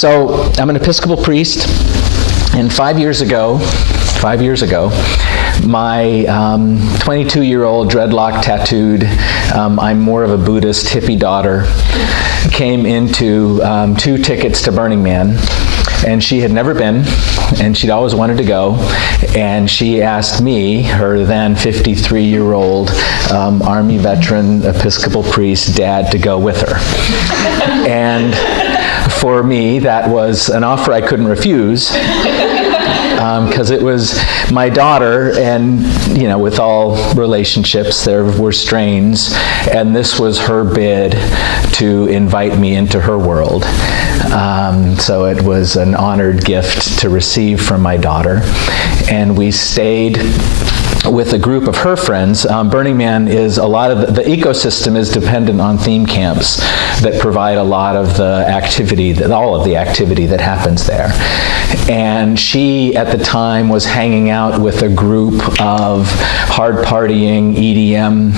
So I'm an Episcopal priest, and 5 years ago, my 22-year-old dreadlock tattooed, I'm more of a Buddhist hippie daughter, came into 2 tickets to Burning Man. And she had never been, and she'd always wanted to go. And she asked me, her then 53-year-old Army veteran Episcopal priest dad, to go with her. And for me, that was an offer I couldn't refuse. Because it was my daughter, and with all relationships there were strains, and this was her bid to invite me into her world. So it was an honored gift to receive from my daughter, and we stayed with a group of her friends. Burning Man is a lot of the ecosystem is dependent on theme camps that provide a lot of the activity, all of the activity that happens there. And she, at the time, was hanging out with a group of hard partying EDM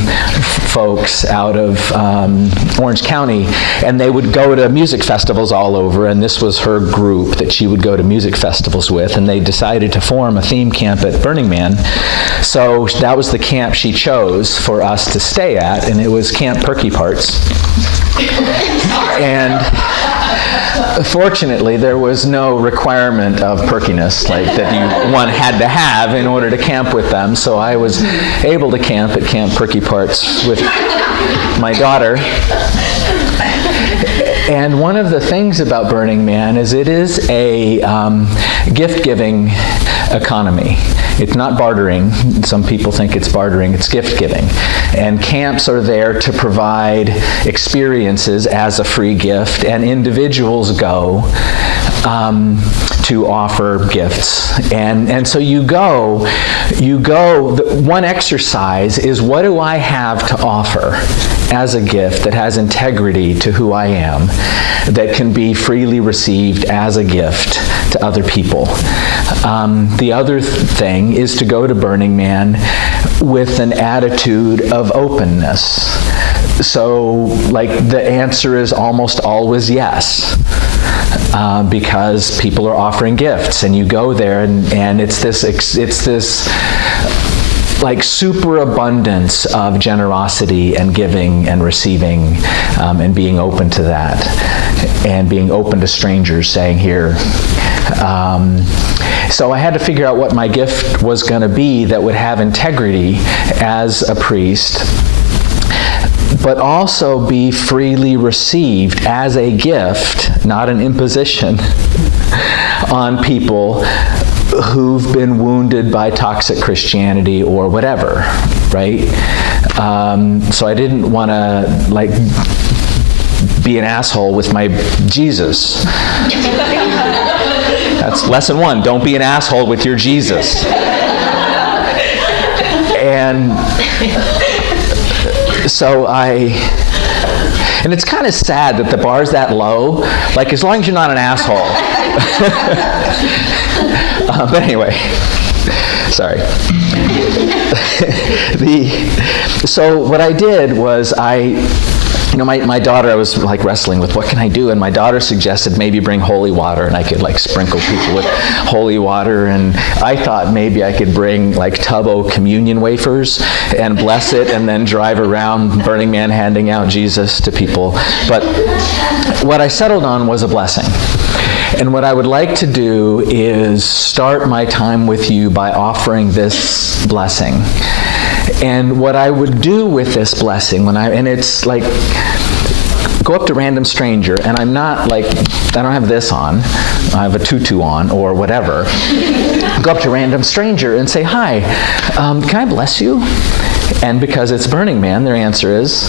folks out of Orange County, and they would go to music festivals all over, and this was her group that she would go to music festivals with, and they decided to form a theme camp at Burning Man. So that was the camp she chose for us to stay at, and it was Camp Perky Parts. And fortunately, there was no requirement of perkiness one had to have in order to camp with them. So I was able to camp at Camp Perky Parts with my daughter. And one of the things about Burning Man is it is a gift-giving economy. It's not bartering. Some people think it's bartering. It's gift-giving. And camps are there to provide experiences as a free gift, and individuals go to offer gifts. And so you go, one exercise is, what do I have to offer as a gift that has integrity to who I am, that can be freely received as a gift to other people? The other thing is to go to Burning Man with an attitude of openness. So, the answer is almost always yes. Because people are offering gifts, and you go there, and it's this superabundance of generosity and giving and receiving, and being open to that, and being open to strangers saying, here. So I had to figure out what my gift was going to be that would have integrity as a priest, but also be freely received as a gift, not an imposition, on people who've been wounded by toxic Christianity or whatever, right? So I didn't want to, be an asshole with my Jesus. That's lesson 1. Don't be an asshole with your Jesus. And so and it's kind of sad that the bar's that low. As long as you're not an asshole. But anyway, sorry. So what I did was my daughter, I was wrestling with what can I do, and my daughter suggested maybe bring holy water, and I could sprinkle people with holy water, and I thought maybe I could bring Tubbo communion wafers and bless it, and then drive around Burning Man handing out Jesus to people. But what I settled on was a blessing. And what I would like to do is start my time with you by offering this blessing. And what I would do with this blessing, it's go up to random stranger, and I'm not I don't have this on, I have a tutu on, or whatever. Go up to random stranger and say, hi, can I bless you? And because it's Burning Man, their answer is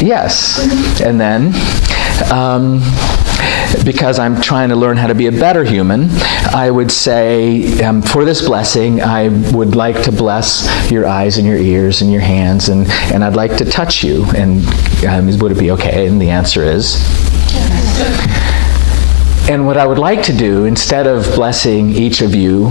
yes. And then, because I'm trying to learn how to be a better human, I would say, for this blessing, I would like to bless your eyes and your ears and your hands, and I'd like to touch you. And would it be okay? And the answer is And what I would like to do, instead of blessing each of you,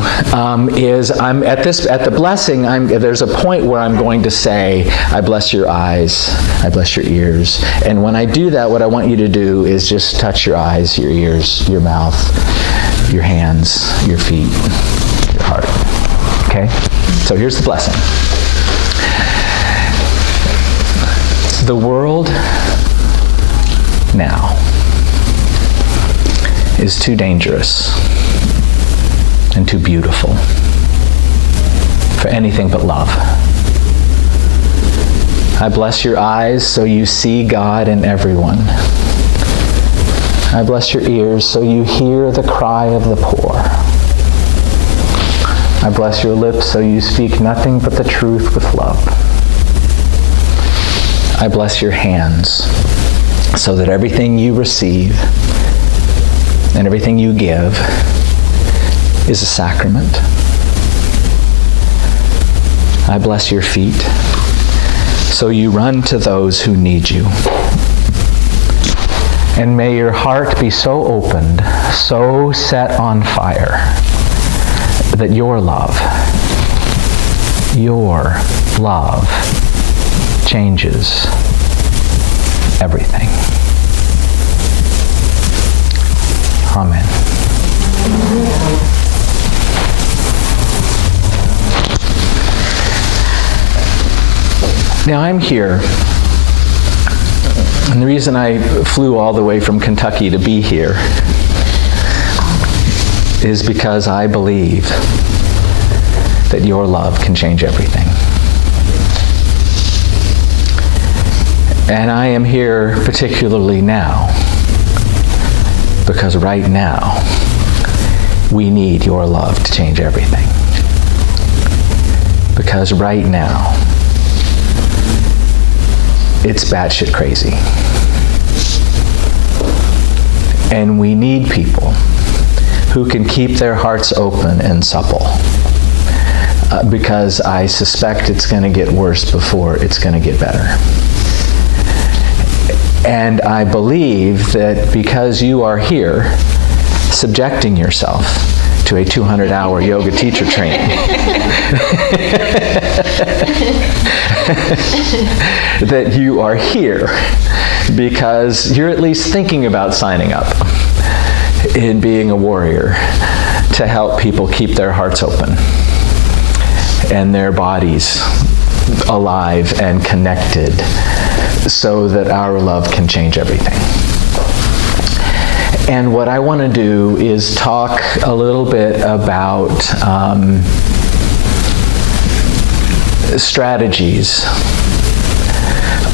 is at the blessing, there's a point where I'm going to say, I bless your eyes, I bless your ears. And when I do that, what I want you to do is just touch your eyes, your ears, your mouth, your hands, your feet, your heart. Okay? So here's the blessing. The world now is too dangerous and too beautiful for anything but love. I bless your eyes so you see God in everyone. I bless your ears so you hear the cry of the poor. I bless your lips so you speak nothing but the truth with love. I bless your hands so that everything you receive and everything you give is a sacrament. I bless your feet so you run to those who need you. And may your heart be so opened, so set on fire, that your love changes everything. Amen. Now I'm here, and the reason I flew all the way from Kentucky to be here is because I believe that your love can change everything. And I am here particularly now because right now we need your love to change everything. Because right now it's batshit crazy. And we need people who can keep their hearts open and supple. Because I suspect it's going to get worse before it's going to get better. And I believe that because you are here, subjecting yourself to a 200-hour yoga teacher training, that you are here because you're at least thinking about signing up in being a warrior to help people keep their hearts open and their bodies alive and connected so that our love can change everything. And what I want to do is talk a little bit about strategies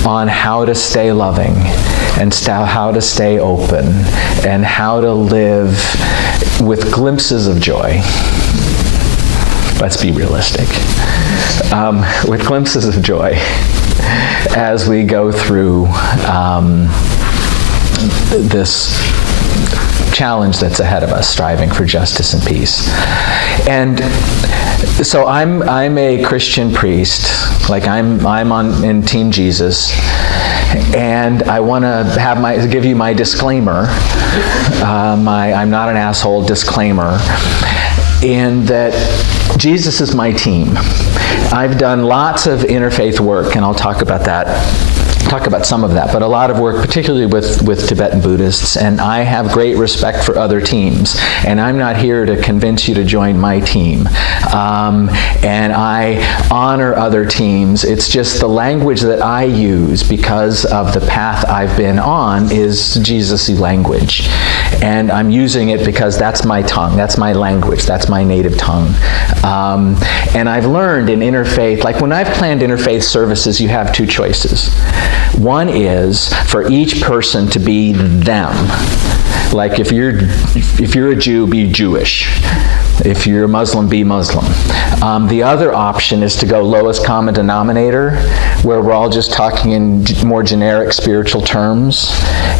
on how to stay loving and how to stay open and how to live with glimpses of joy. Let's be realistic. With glimpses of joy as we go through this challenge that's ahead of us, striving for justice and peace. And so I'm a Christian priest, like I'm in Team Jesus, and I want to give you my disclaimer, I'm not an asshole disclaimer, in that Jesus is my team. I've done lots of interfaith work, and I'll talk about some of that, but a lot of work, particularly with Tibetan Buddhists, and I have great respect for other teams, and I'm not here to convince you to join my team. And I honor other teams. It's just the language that I use because of the path I've been on is Jesus-y language. And I'm using it because that's my tongue, that's my language, that's my native tongue. And I've learned in interfaith, like when I've planned interfaith services, you have two choices. One is for each person to be them. Like if you're a Jew, be Jewish. If you're a Muslim, be Muslim. The other option is to go lowest common denominator, where we're all just talking in more generic spiritual terms.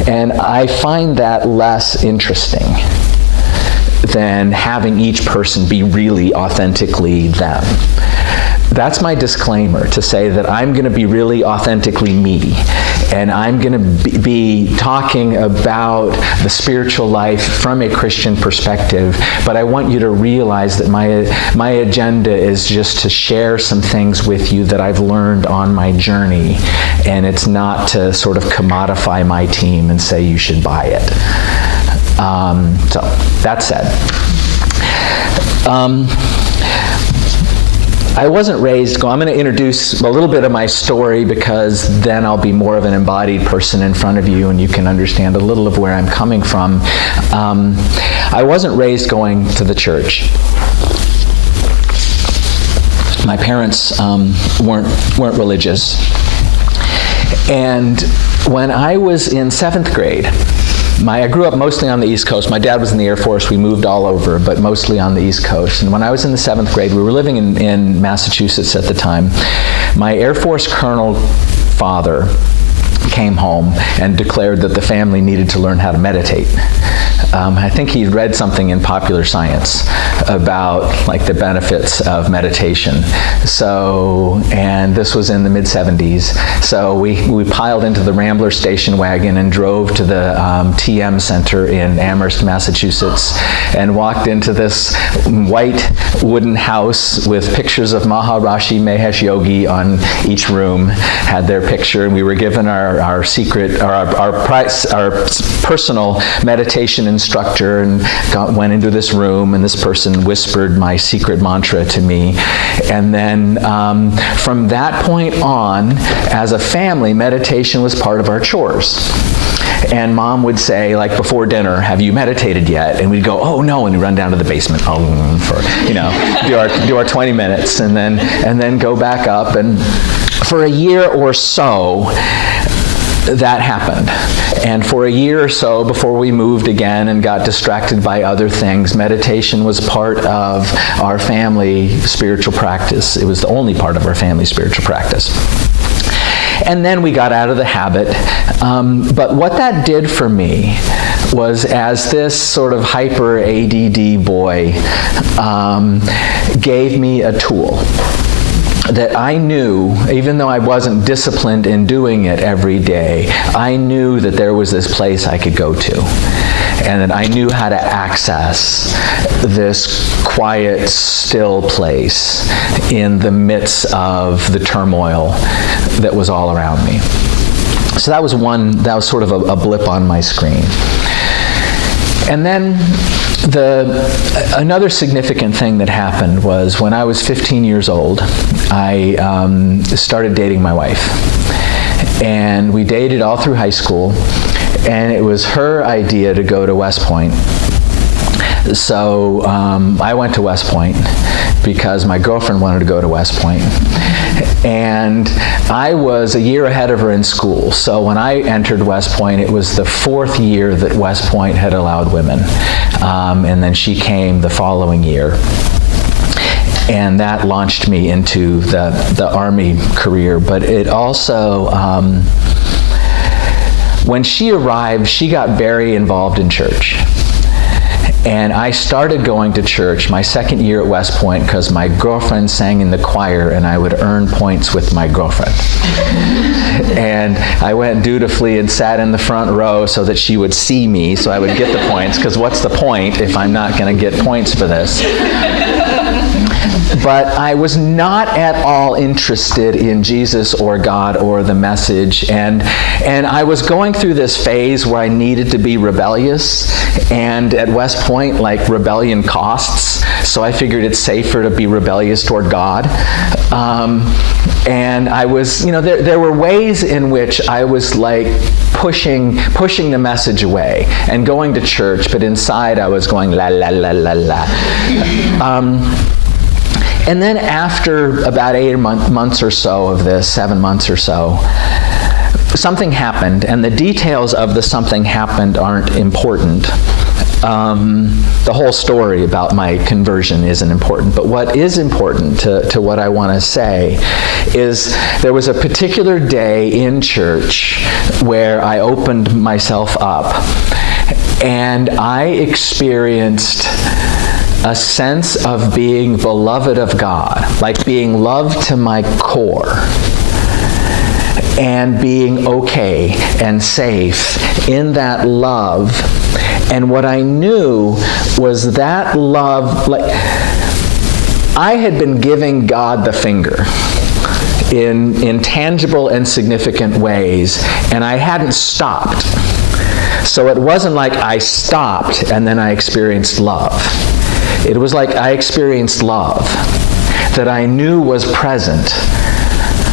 And I find that less interesting than having each person be really authentically them. That's my disclaimer, to say that I'm going to be really authentically me, and I'm going to be talking about the spiritual life from a Christian perspective, but I want you to realize that my agenda is just to share some things with you that I've learned on my journey, and it's not to sort of commodify my team and say you should buy it. So, that said. I wasn't raised, I'm going to introduce a little bit of my story, because then I'll be more of an embodied person in front of you and you can understand a little of where I'm coming from. I wasn't raised going to the church. My parents weren't religious. And when I was in 7th grade, I grew up mostly on the East Coast. My dad was in the Air Force. We moved all over, but mostly on the East Coast. And when I was in the 7th grade, we were living in Massachusetts at the time. My Air Force colonel father came home and declared that the family needed to learn how to meditate. I think he read something in Popular Science about like the benefits of meditation. So, and this was in the mid-70s. So we piled into the Rambler station wagon and drove to the TM Center in Amherst, Massachusetts, and walked into this white wooden house with pictures of Maharishi Mahesh Yogi on each room, had their picture, and we were given our secret, or our personal meditation instructor, and went into this room, and this person whispered my secret mantra to me. And then from that point on, as a family, meditation was part of our chores. And Mom would say, like before dinner, "Have you meditated yet?" And we'd go, "Oh no," and we'd run down to the basement, for do our 20 minutes, and then go back up. And for a year or so, that happened. And for a year or so before we moved again and got distracted by other things, meditation was part of our family spiritual practice. It was the only part of our family spiritual practice. And then we got out of the habit. But what that did for me was, as this sort of hyper ADD boy, gave me a tool that I knew, even though I wasn't disciplined in doing it every day, I knew that there was this place I could go to, and that I knew how to access this quiet, still place in the midst of the turmoil that was all around me. So that was sort of a blip on my screen. And then another significant thing that happened was, when I was 15 years old, I started dating my wife. And we dated all through high school, and it was her idea to go to West Point. So I went to West Point because my girlfriend wanted to go to West Point. And I was a year ahead of her in school. So when I entered West Point, it was the 4th year that West Point had allowed women. And then she came the following year. And that launched me into the Army career. But it also, when she arrived, she got very involved in church. And I started going to church my 2nd year at West Point because my girlfriend sang in the choir, and I would earn points with my girlfriend. And I went dutifully and sat in the front row so that she would see me, so I would get the points, because what's the point if I'm not going to get points for this? But I was not at all interested in Jesus or God or the message. And I was going through this phase where I needed to be rebellious. And at West Point, like, rebellion costs. So I figured it's safer to be rebellious toward God. And I was, there were ways in which I was like pushing the message away and going to church, but inside I was going la la la la la. And then after about 8 months or so of this, 7 months or so, something happened, and the details of the something happened aren't important. The whole story about my conversion isn't important, but what is important to what I want to say is there was a particular day in church where I opened myself up, and I experienced a sense of being beloved of God, like being loved to my core, and being okay and safe in that love. And what I knew was that love, like, I had been giving God the finger in tangible and significant ways, and I hadn't stopped. So it wasn't like I stopped and then I experienced love. It was like I experienced love that I knew was present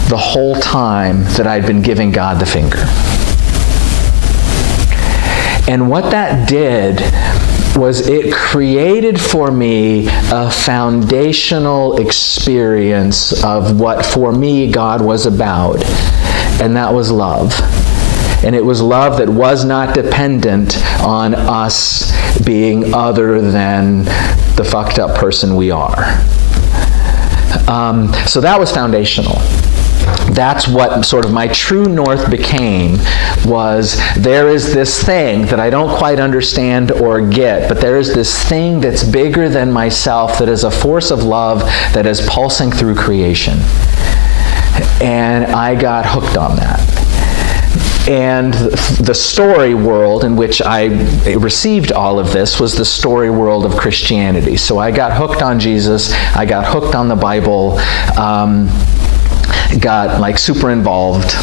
the whole time that I'd been giving God the finger. And what that did was it created for me a foundational experience of what for me God was about, and that was love. And it was love that was not dependent on us being other than the fucked up person we are. So that was foundational. That's what sort of my true north became, was there is this thing that I don't quite understand or get, but there is this thing that's bigger than myself, that is a force of love that is pulsing through creation. And I got hooked on that. And the story world in which I received all of this was the story world of Christianity. So I got hooked on Jesus, I got hooked on the Bible, got like super involved,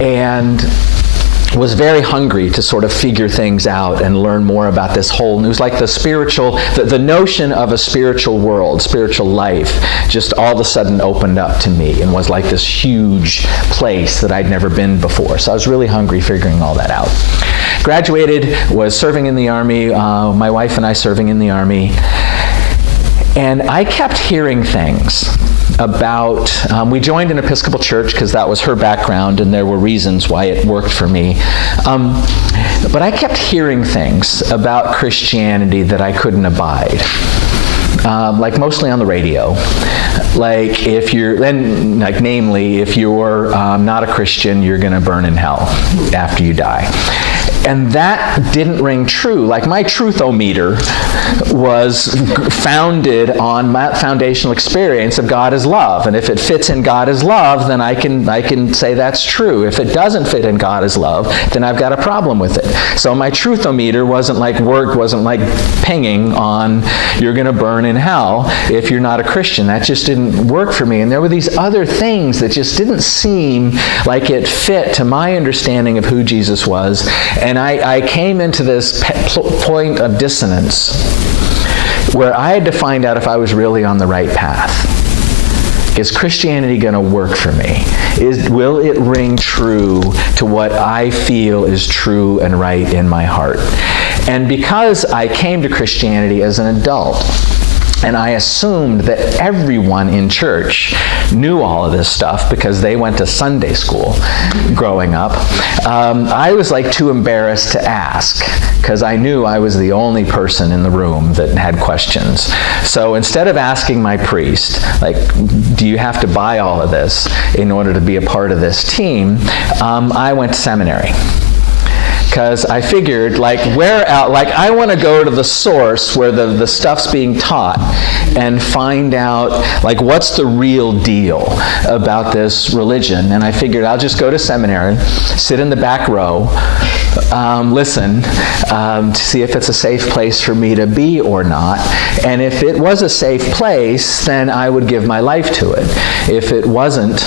and was very hungry to sort of figure things out and learn more about this whole, it was like the spiritual, the notion of a spiritual world, spiritual life, just all of a sudden opened up to me and was like this huge place that I'd never been before. So I was really hungry figuring all that out. Graduated, was serving in the Army, my wife and I serving in the Army, and I kept hearing things about, we joined an Episcopal church because that was her background and there were reasons why it worked for me. But I kept hearing things about Christianity that I couldn't abide. Like mostly on the radio. Like if you're, then like namely, if you're not a Christian, you're going to burn in hell after you die. And that didn't ring true. Like my truthometer was founded on my foundational experience of God as love. And if it fits in God as love, then I can say that's true. If it doesn't fit in God as love, then I've got a problem with it. So my truthometer wasn't like pinging on you're going to burn in hell if you're not a Christian. That just didn't work for me. And there were these other things that just didn't seem like it fit to my understanding of who Jesus was. And I came into this point of dissonance where I had to find out if I was really on the right path. Is Christianity going to work for me? Will it ring true to what I feel is true and right in my heart? And because I came to Christianity as an adult, and I assumed that everyone in church knew all of this stuff because they went to Sunday school growing up. I was like too embarrassed to ask because I knew I was the only person in the room that had questions. So instead of asking my priest, like, do you have to buy all of this in order to be a part of this team, I went to seminary. Because I figured, I want to go to the source where the stuff's being taught and find out, like, what's the real deal about this religion. And I figured I'll just go to seminary, sit in the back row, listen to see if it's a safe place for me to be or not. And if it was a safe place, then I would give my life to it. If it wasn't,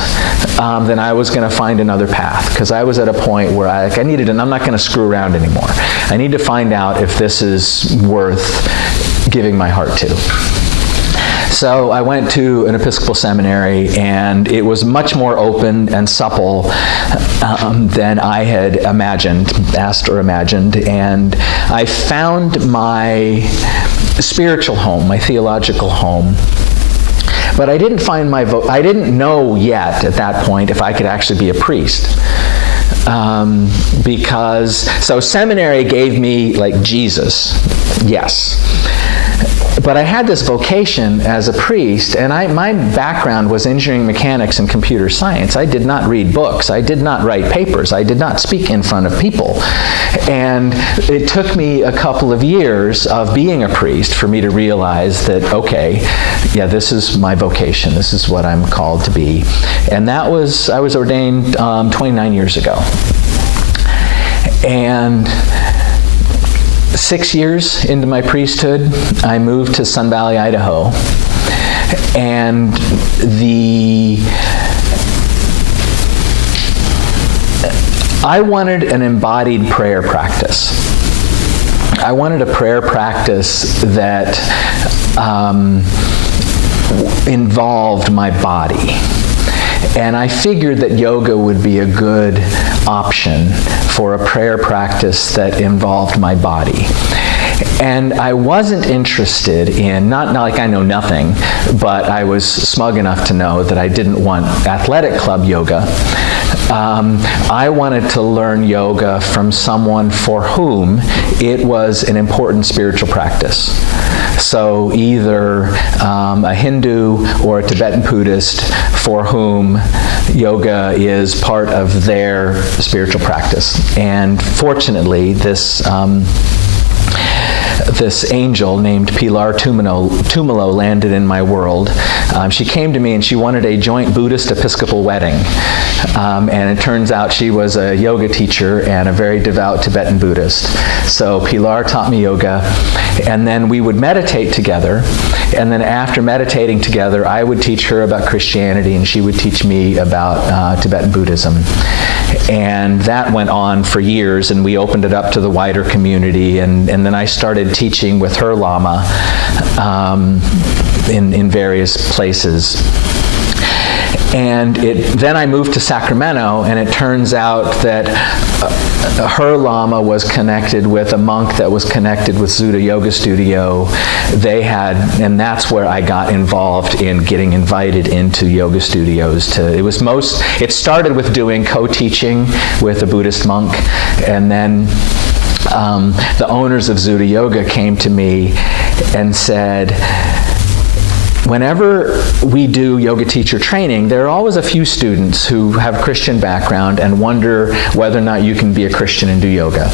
then I was going to find another path. Because I was at a point where I needed, and I'm not going to screw around anymore. I need to find out if this is worth giving my heart to. So I went to an Episcopal seminary, and it was much more open and supple than I had asked or imagined. And I found my spiritual home, my theological home. But I didn't find I didn't know yet at that point if I could actually be a priest. So seminary gave me like Jesus, yes. But I had this vocation as a priest, and my background was engineering mechanics and computer science. I did not read books. I did not write papers. I did not speak in front of people. And it took me a couple of years of being a priest for me to realize that, okay, yeah, this is my vocation. This is what I'm called to be. And I was ordained 29 years ago. And 6 years into my priesthood, I moved to Sun Valley, Idaho. And I wanted an embodied prayer practice. I wanted a prayer practice that involved my body. And I figured that yoga would be a good option for a prayer practice that involved my body. And I wasn't interested in, not like I know nothing, but I was smug enough to know that I didn't want athletic club yoga. I wanted to learn yoga from someone for whom it was an important spiritual practice. So either a Hindu or a Tibetan Buddhist for whom yoga is part of their spiritual practice. And fortunately, this angel named Pilar Tumalo landed in my world. She came to me and she wanted a joint Buddhist Episcopal wedding. And it turns out she was a yoga teacher and a very devout Tibetan Buddhist. So Pilar taught me yoga, and then we would meditate together. And then after meditating together, I would teach her about Christianity and she would teach me about Tibetan Buddhism. And that went on for years, and we opened it up to the wider community, and then I started teaching with her Lama in various places. And then I moved to Sacramento, and it turns out that her Lama was connected with a monk that was connected with Zuda Yoga Studio. And that's where I got involved in getting invited into yoga studios. It started with doing co-teaching with a Buddhist monk, and then the owners of Zuda Yoga came to me and said, whenever we do yoga teacher training, there are always a few students who have Christian background and wonder whether or not you can be a Christian and do yoga.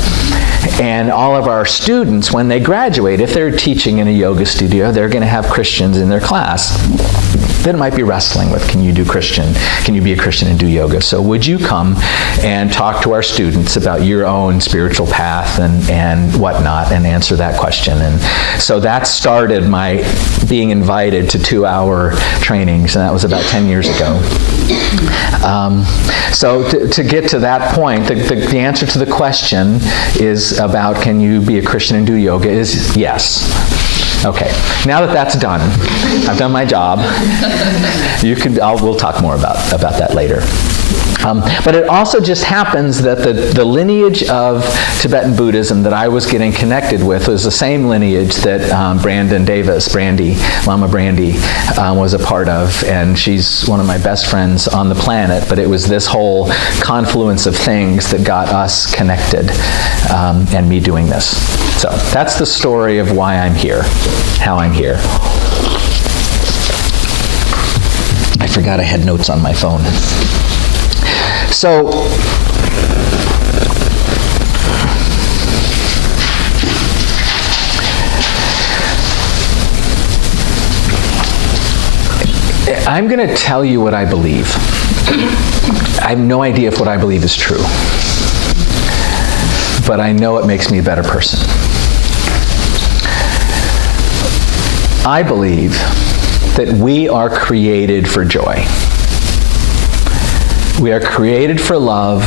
And all of our students, when they graduate, if they're teaching in a yoga studio, they're going to have Christians in their class that might be wrestling with, can you be a Christian and do yoga? So would you come and talk to our students about your own spiritual path and whatnot, and answer that question? And so that started my being invited to 2-hour trainings, and that was about 10 years ago. So to get to that point, the answer to the question is about can you be a Christian and do yoga is yes. Okay, now that that's done, I've done my job. We'll talk more about that later. But it also just happens that the lineage of Tibetan Buddhism that I was getting connected with was the same lineage that Lama Brandy, was a part of, and she's one of my best friends on the planet, but it was this whole confluence of things that got us connected, and me doing this. So that's the story of why I'm here, how I'm here. I forgot I had notes on my phone. So, I'm going to tell you what I believe. I have no idea if what I believe is true, but I know it makes me a better person. I believe that we are created for joy. We are created for love.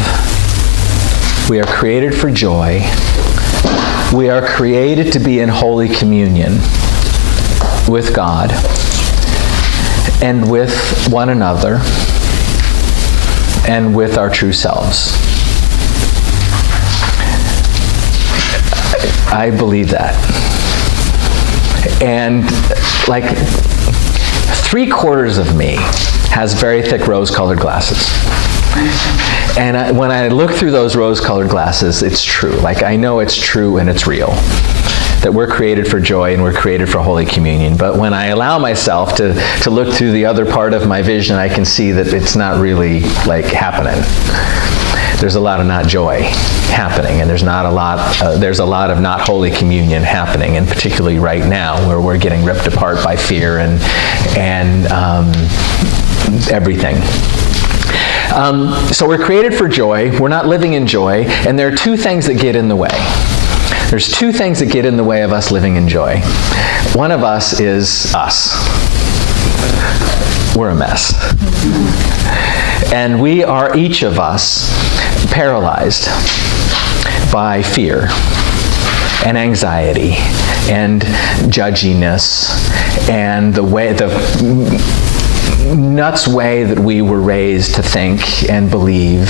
We are created for joy. We are created to be in holy communion with God and with one another and with our true selves. I believe that. And like 3/4 of me has very thick rose-colored glasses. And when I look through those rose-colored glasses, it's true. Like, I know it's true and it's real. that we're created for joy and we're created for Holy Communion. But when I allow myself to look through the other part of my vision, I can see that it's not really like happening. There's a lot of not joy happening, and there's a lot of not Holy Communion happening, and particularly right now where we're getting ripped apart by fear and everything. So we're created for joy. We're not living in joy, and there are two things that get in the way. There's two things that get in the way of us living in joy. One of us is us. We're a mess. And we are, each of us, paralyzed by fear and anxiety and judginess and the nuts way that we were raised to think and believe,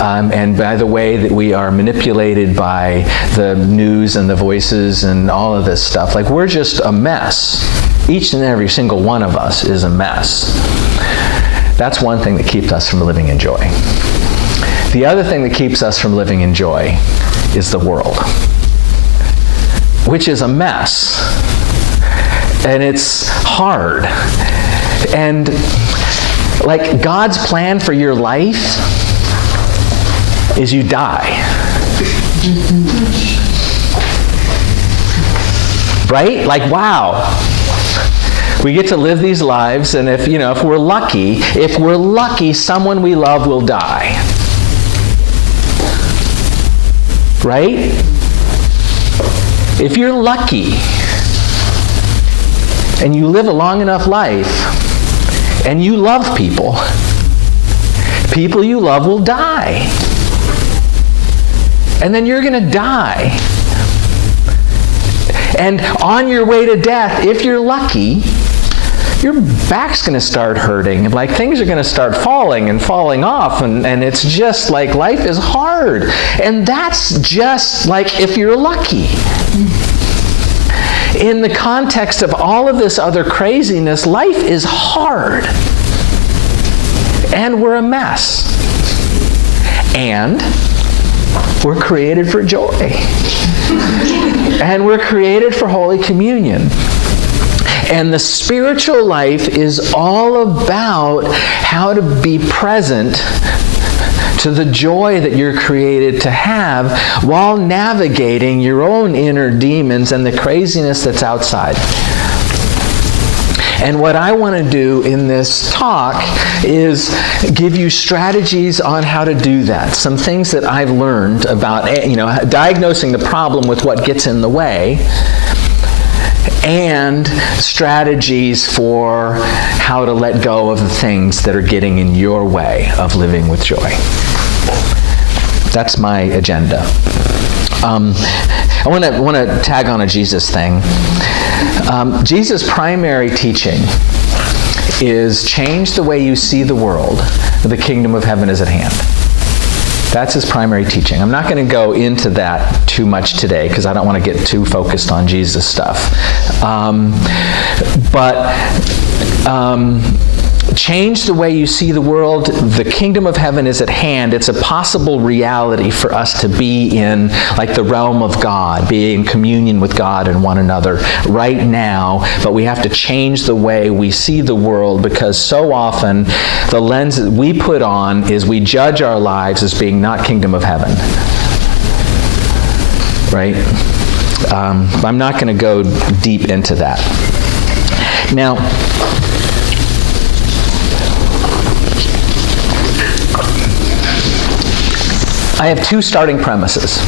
and by the way that we are manipulated by the news and the voices and all of this stuff. Like, we're just a mess. Each and every single one of us is a mess. That's one thing that keeps us from living in joy. The other thing that keeps us from living in joy is the world, which is a mess. And it's hard. And like, God's plan for your life is you die. Right? Like, wow. We get to live these lives, and if we're lucky, someone we love will die. Right? If you're lucky and you live a long enough life and you love people, people you love will die. And then you're going to die. And on your way to death, if you're lucky, your back's going to start hurting, and like things are going to start falling off, and it's just like life is hard. And that's just like if you're lucky. In the context of all of this other craziness, life is hard. And we're a mess. And we're created for joy. And we're created for Holy Communion. And the spiritual life is all about how to be present to the joy that you're created to have while navigating your own inner demons and the craziness that's outside. And what I want to do in this talk is give you strategies on how to do that. Some things that I've learned about, diagnosing the problem with what gets in the way, and strategies for how to let go of the things that are getting in your way of living with joy. That's my agenda. I want to tag on a Jesus thing. Jesus' primary teaching is change the way you see the world. The kingdom of heaven is at hand. That's his primary teaching. I'm not going to go into that too much today because I don't want to get too focused on Jesus stuff. Change the way you see the world. The kingdom of heaven is at hand. It's a possible reality for us to be in, like the realm of God, be in communion with God and one another right now. But we have to change the way we see the world, because so often the lens that we put on is we judge our lives as being not kingdom of heaven. Right? I'm not going to go deep into that. Now, I have two starting premises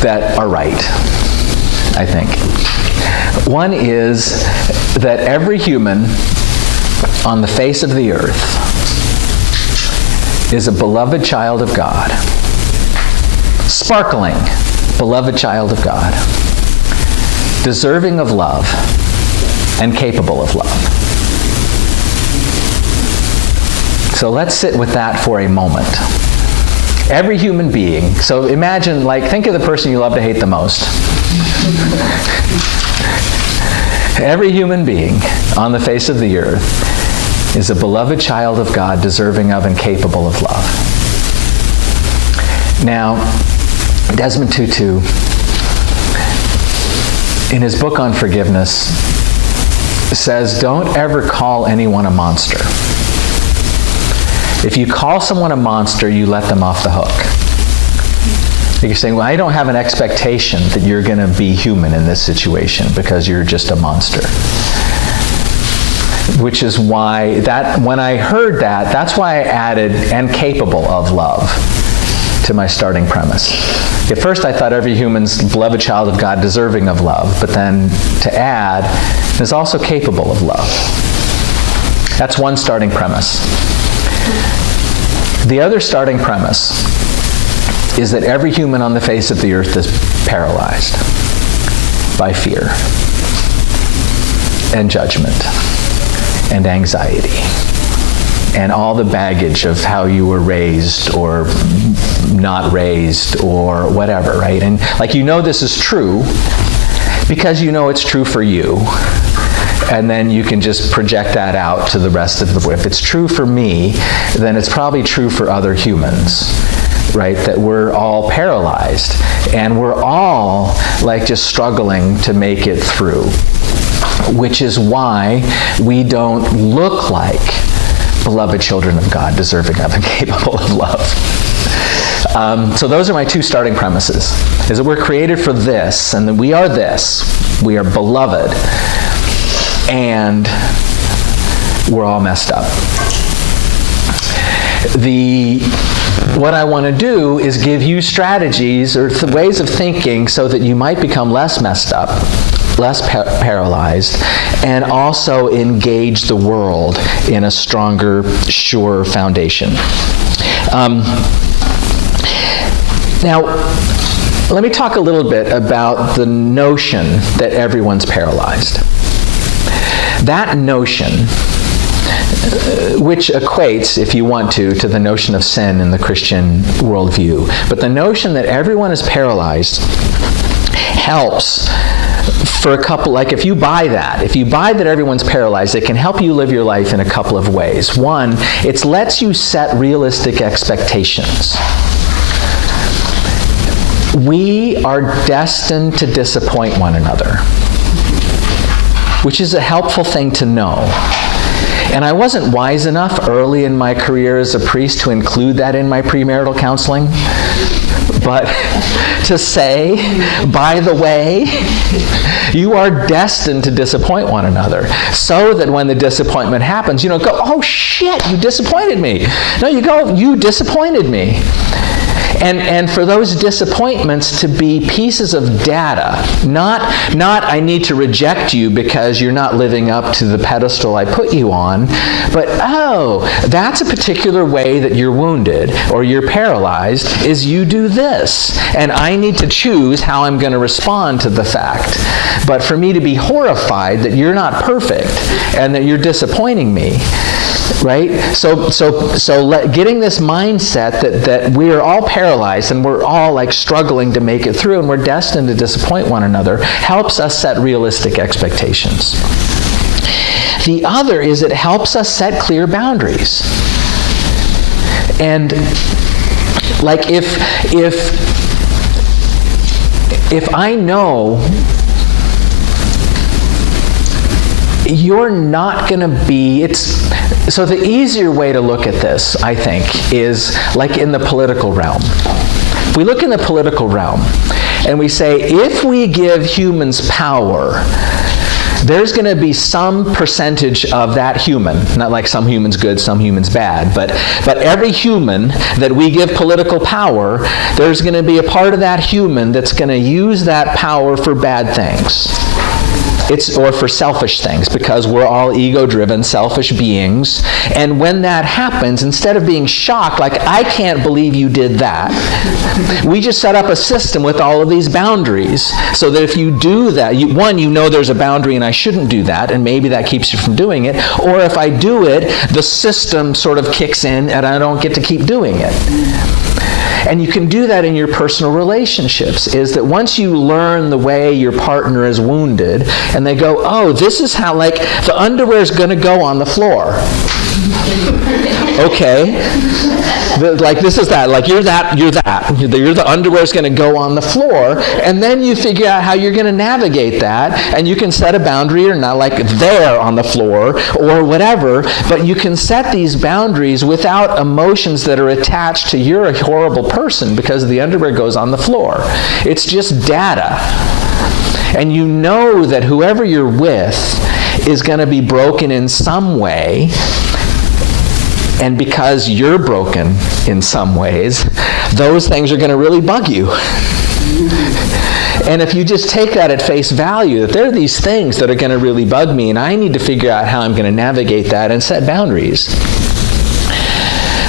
that are right, I think. One is that every human on the face of the earth is a beloved child of God. Sparkling, beloved child of God. Deserving of love and capable of love. So let's sit with that for a moment. Every human being. So imagine, think of the person you love to hate the most. Every human being on the face of the earth is a beloved child of God, deserving of and capable of love. Now, Desmond Tutu in his book on forgiveness, says, don't ever call anyone a monster. If you call someone a monster, you let them off the hook. You're saying, well, I don't have an expectation that you're going to be human in this situation because you're just a monster. Which is why when I heard that, that's why I added, and capable of love, to my starting premise. At first I thought every human's beloved child of God deserving of love, but then to add, is also capable of love. That's one starting premise. The other starting premise is that every human on the face of the earth is paralyzed by fear and judgment and anxiety and all the baggage of how you were raised or not raised or whatever, right? And this is true because you know it's true for you. And then you can just project that out to the rest of the world. If it's true for me, then it's probably true for other humans, right? That we're all paralyzed and we're all just struggling to make it through, which is why we don't look like beloved children of God, deserving of and capable of love. So those are my two starting premises, is that we're created for this, and that we are this. We are beloved, and we're all messed up. What I want to do is give you strategies or ways of thinking so that you might become less messed up, less paralyzed, and also engage the world in a stronger, surer foundation. Now, let me talk a little bit about the notion that everyone's paralyzed. That notion, which equates, if you want to the notion of sin in the Christian worldview. But the notion that everyone is paralyzed helps for a couple, if you buy that everyone's paralyzed, it can help you live your life in a couple of ways. One, it lets you set realistic expectations. We are destined to disappoint one another, which is a helpful thing to know. And I wasn't wise enough early in my career as a priest to include that in my premarital counseling. But to say, by the way, you are destined to disappoint one another, so that when the disappointment happens, you don't go, oh shit, you disappointed me. No, you go, you disappointed me. And for those disappointments to be pieces of data, not I need to reject you because you're not living up to the pedestal I put you on, but that's a particular way that you're wounded or you're paralyzed, is you do this. And I need to choose how I'm going to respond to the fact. But for me to be horrified that you're not perfect and that you're disappointing me, right? So getting this mindset that we are all paralyzed and we're all struggling to make it through and we're destined to disappoint one another helps us set realistic expectations. The other is it helps us set clear boundaries. And if I know you're not going to be, so the easier way to look at this, I think, is in the political realm. If we look in the political realm and we say, if we give humans power, there's going to be some percentage of that human, not like some humans good, some humans bad, but every human that we give political power, there's going to be a part of that human that's going to use that power for bad things. Or for selfish things, because we're all ego-driven, selfish beings. And when that happens, instead of being shocked, I can't believe you did that, we just set up a system with all of these boundaries, so that if you do that, you know there's a boundary and I shouldn't do that, and maybe that keeps you from doing it. Or if I do it, the system sort of kicks in and I don't get to keep doing it. And you can do that in your personal relationships, is that once you learn the way your partner is wounded, and they go, oh, this is how, the underwear is going to go on the floor. Okay. Like this is that. Like you're that. You're the underwear's going to go on the floor, and then you figure out how you're going to navigate that, and you can set a boundary or not, like there on the floor or whatever. But you can set these boundaries without emotions that are attached to you're a horrible person because the underwear goes on the floor. It's just data, and you know that whoever you're with is going to be broken in some way. And because you're broken in some ways, those things are going to really bug you. And if you just take that at face value, that there are these things that are going to really bug me, and I need to figure out how I'm going to navigate that and set boundaries.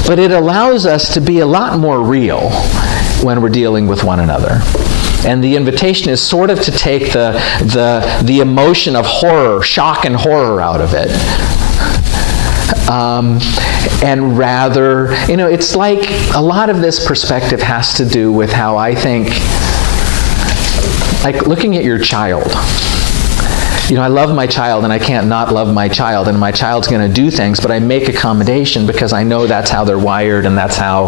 But it allows us to be a lot more real when we're dealing with one another. And the invitation is sort of to take the emotion of horror, shock and horror out of it. And rather, it's like a lot of this perspective has to do with how I think, like looking at your child. I love my child and I can't not love my child, and my child's going to do things, but I make accommodation because I know that's how they're wired, and that's how,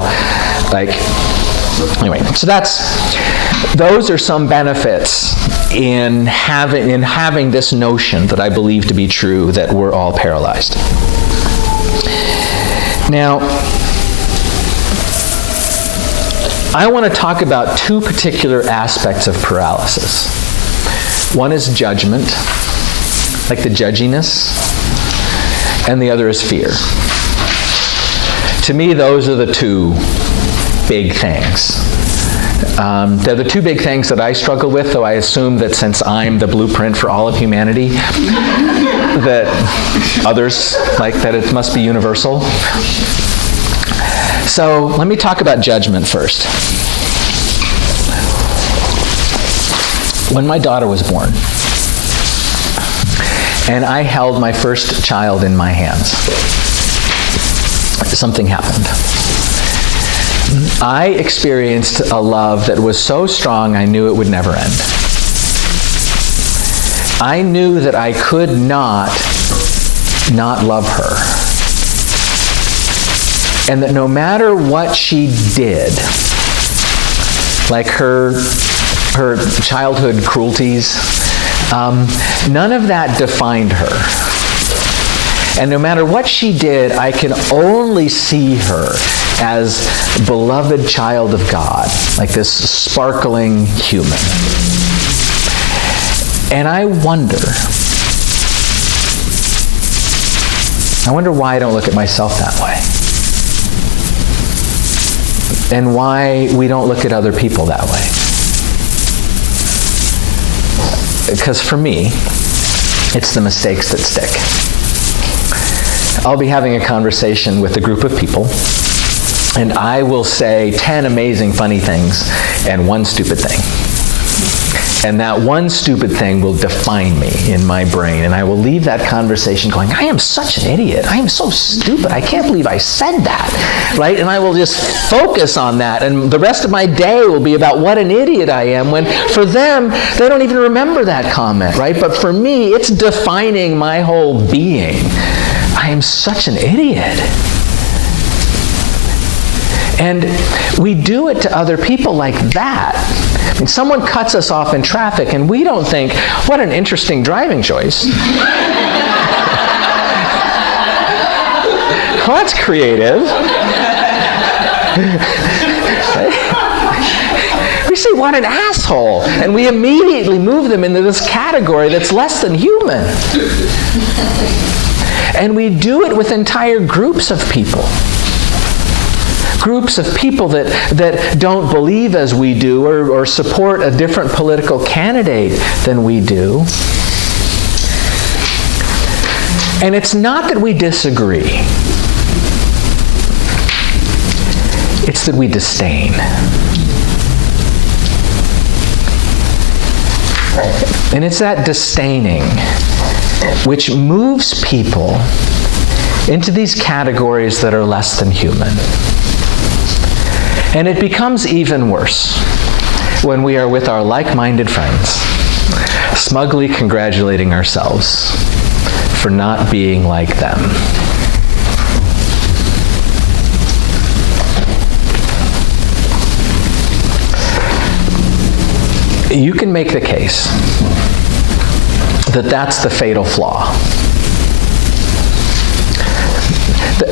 anyway, so those are some benefits in having this notion that I believe to be true, that we're all paralyzed. Now, I want to talk about two particular aspects of paralysis. One is judgment, like the judginess, and the other is fear. To me, those are the two big things. They're the two big things that I struggle with, though I assume that since I'm the blueprint for all of humanity, that others, that it must be universal. So let me talk about judgment first. When my daughter was born, and I held my first child in my hands, something happened. I experienced a love that was so strong I knew it would never end. I knew that I could not love her. And that no matter what she did, like her childhood cruelties, none of that defined her. And no matter what she did, I can only see her as beloved child of God, like this sparkling human. And I wonder why I don't look at myself that way. And why we don't look at other people that way. Because for me, it's the mistakes that stick. I'll be having a conversation with a group of people, and I will say 10 amazing funny things and one stupid thing. And that one stupid thing will define me in my brain, and I will leave that conversation going, I am such an idiot. I am so stupid. I can't believe I said that, right? And I will just focus on that, and the rest of my day will be about what an idiot I am, when for them, they don't even remember that comment, right? But for me, it's defining my whole being. I am such an idiot. And we do it to other people like that. I mean, someone cuts us off in traffic and we don't think, what an interesting driving choice. Well, that's creative. We say, what an asshole. And we immediately move them into this category that's less than human. And we do it with entire groups of people. Groups of people that don't believe as we do, or support a different political candidate than we do. And it's not that we disagree. It's that we disdain. And it's that disdaining which moves people into these categories that are less than human. And it becomes even worse when we are with our like-minded friends, smugly congratulating ourselves for not being like them. you can make the case that that's the fatal flaw.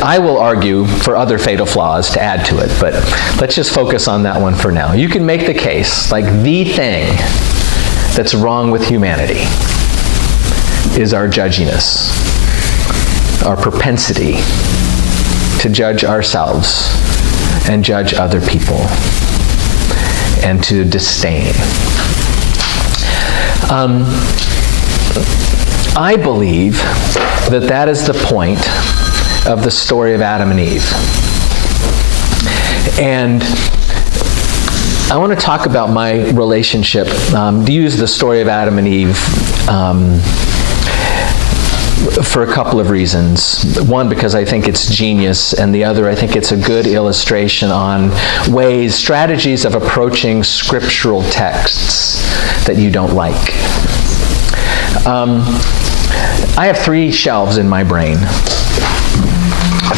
I will argue for other fatal flaws to add to it, but let's just focus on that one for now. You can make the case, like the thing that's wrong with humanity is our judginess, our propensity to judge ourselves and judge other people and to disdain. I believe that is the point of the story of Adam and Eve. And I want to talk about my relationship, to use the story of Adam and Eve for a couple of reasons. One, because I think it's genius, and the other, I think it's a good illustration on strategies of approaching scriptural texts that you don't like. I have 3 shelves in my brain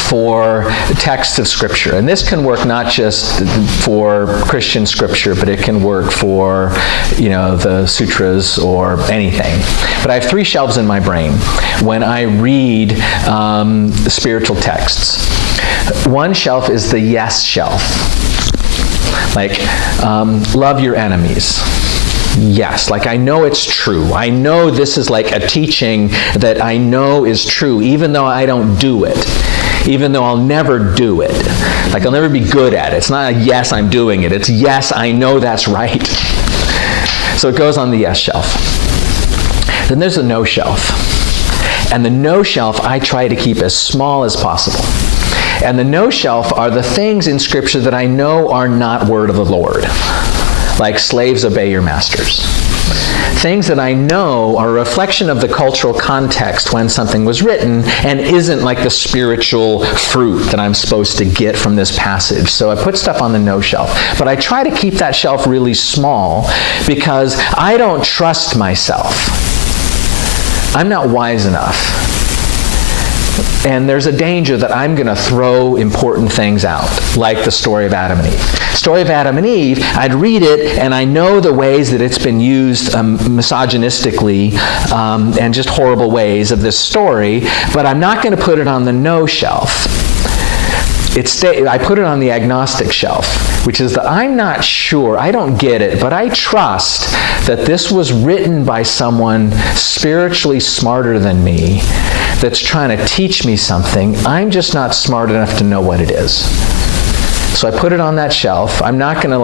for texts of Scripture. And this can work not just for Christian Scripture, but it can work for, the sutras or anything. But I have 3 shelves in my brain when I read spiritual texts. One shelf is the yes shelf. Like, love your enemies. Yes, like I know it's true. I know this is like a teaching that I know is true, even though I don't do it. Even though I'll never do it. Like I'll never be good at it. It's not a yes, I'm doing it. It's yes, I know that's right. So it goes on the yes shelf. Then there's the no shelf. And the no shelf I try to keep as small as possible. And the no shelf are the things in Scripture that I know are not word of the Lord. Like slaves obey your masters. Things that I know are a reflection of the cultural context when something was written and isn't like the spiritual fruit that I'm supposed to get from this passage. So I put stuff on the no shelf. But I try to keep that shelf really small because I don't trust myself. I'm not wise enough. And there's a danger that I'm going to throw important things out, like the story of Adam and Eve. Story of Adam and Eve, I'd read it, and I know the ways that it's been used misogynistically and just horrible ways of this story, but I'm not going to put it on the no shelf. I put it on the agnostic shelf, which is that I'm not sure, I don't get it, but I trust that this was written by someone spiritually smarter than me that's trying to teach me something. I'm just not smart enough to know what it is. So I put it on that shelf. I'm not going to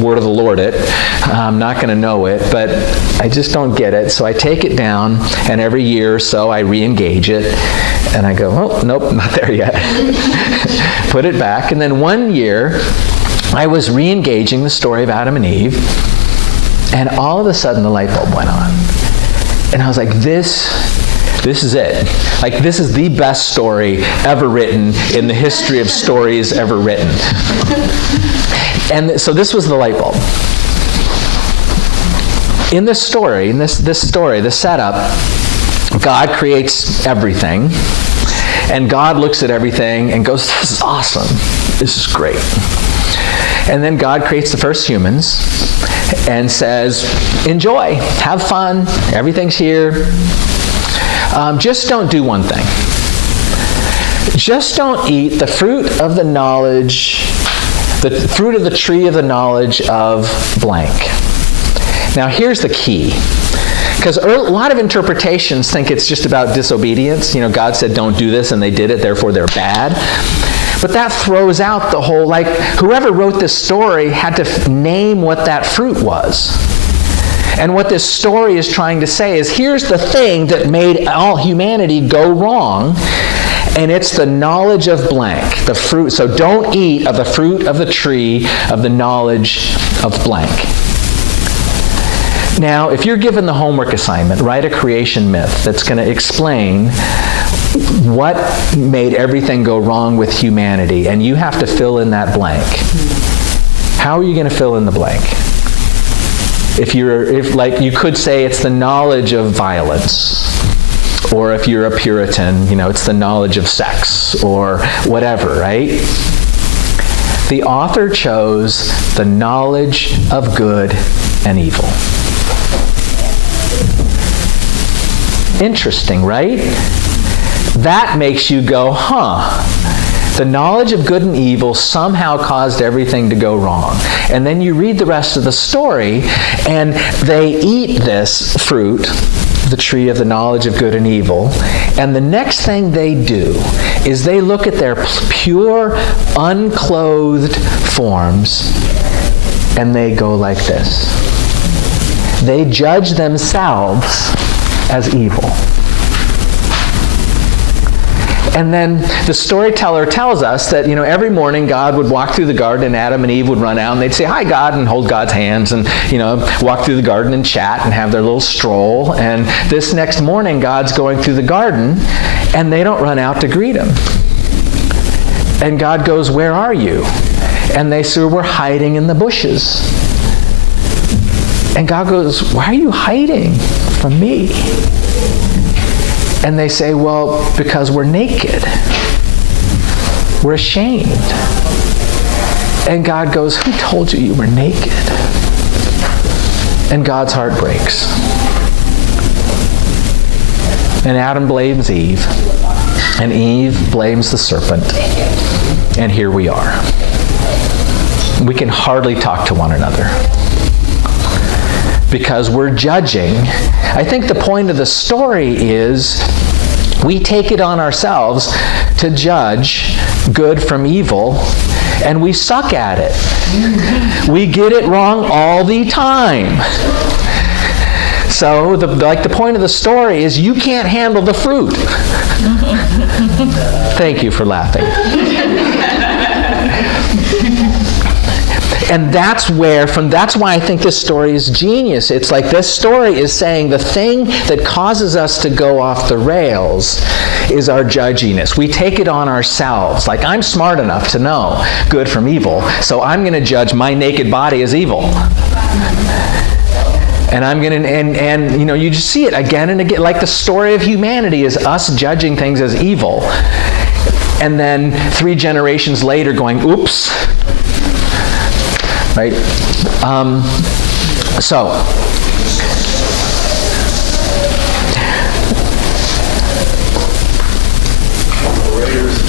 word of the Lord it. I'm not going to know it, but I just don't get it. So I take it down, and every year or so I re-engage it, and I go, oh, nope, not there yet. Put it back, and then one year I was re-engaging the story of Adam and Eve, and all of a sudden the light bulb went on. And I was like, this is it. Like, this is the best story ever written in the history of stories ever written. And so this was the light bulb. In this story, the setup, God creates everything. And God looks at everything and goes, this is awesome. This is great. And then God creates the first humans and says, enjoy, have fun, everything's here. Just don't do one thing. Just don't eat the fruit of the knowledge, the fruit of the tree of the knowledge of blank. Now here's the key. Because a lot of interpretations think it's just about disobedience. God said don't do this and they did it, therefore they're bad. But that throws out the whole, whoever wrote this story had to name what that fruit was. And what this story is trying to say is, here's the thing that made all humanity go wrong, and it's the knowledge of blank, the fruit. So don't eat of the fruit of the tree of the knowledge of blank. Now, if you're given the homework assignment, write a creation myth that's going to explain what made everything go wrong with humanity, and you have to fill in that blank. How are you going to fill in the blank? If you could say it's the knowledge of violence, or if you're a Puritan, it's the knowledge of sex, or whatever, right? The author chose the knowledge of good and evil. Interesting, right? That makes you go, the knowledge of good and evil somehow caused everything to go wrong. And then you read the rest of the story, and they eat this fruit, the tree of the knowledge of good and evil, and the next thing they do is they look at their pure, unclothed forms, and they go like this. They judge themselves as evil. And then the storyteller tells us that, every morning God would walk through the garden and Adam and Eve would run out and they'd say, "Hi, God," and hold God's hands and, walk through the garden and chat and have their little stroll. And this next morning, God's going through the garden and they don't run out to greet him. And God goes, "Where are you?" And they say, "We're hiding in the bushes." And God goes, "Why are you hiding from me?" And they say, "Well, because we're naked. We're ashamed." And God goes, "Who told you were naked?" And God's heart breaks. And Adam blames Eve. And Eve blames the serpent. And here we are. We can hardly talk to one another, because we're judging. I think the point of the story is we take it on ourselves to judge good from evil, and we suck at it. We get it wrong all the time. So the point of the story is you can't handle the fruit. Thank you for laughing. And that's why I think this story is genius. It's like this story is saying the thing that causes us to go off the rails is our judginess. We take it on ourselves. Like, I'm smart enough to know good from evil, so I'm going to judge my naked body as evil. And I'm going to, and you just see it again and again. Like the story of humanity is us judging things as evil. And then 3 generations later going, oops. Right? So,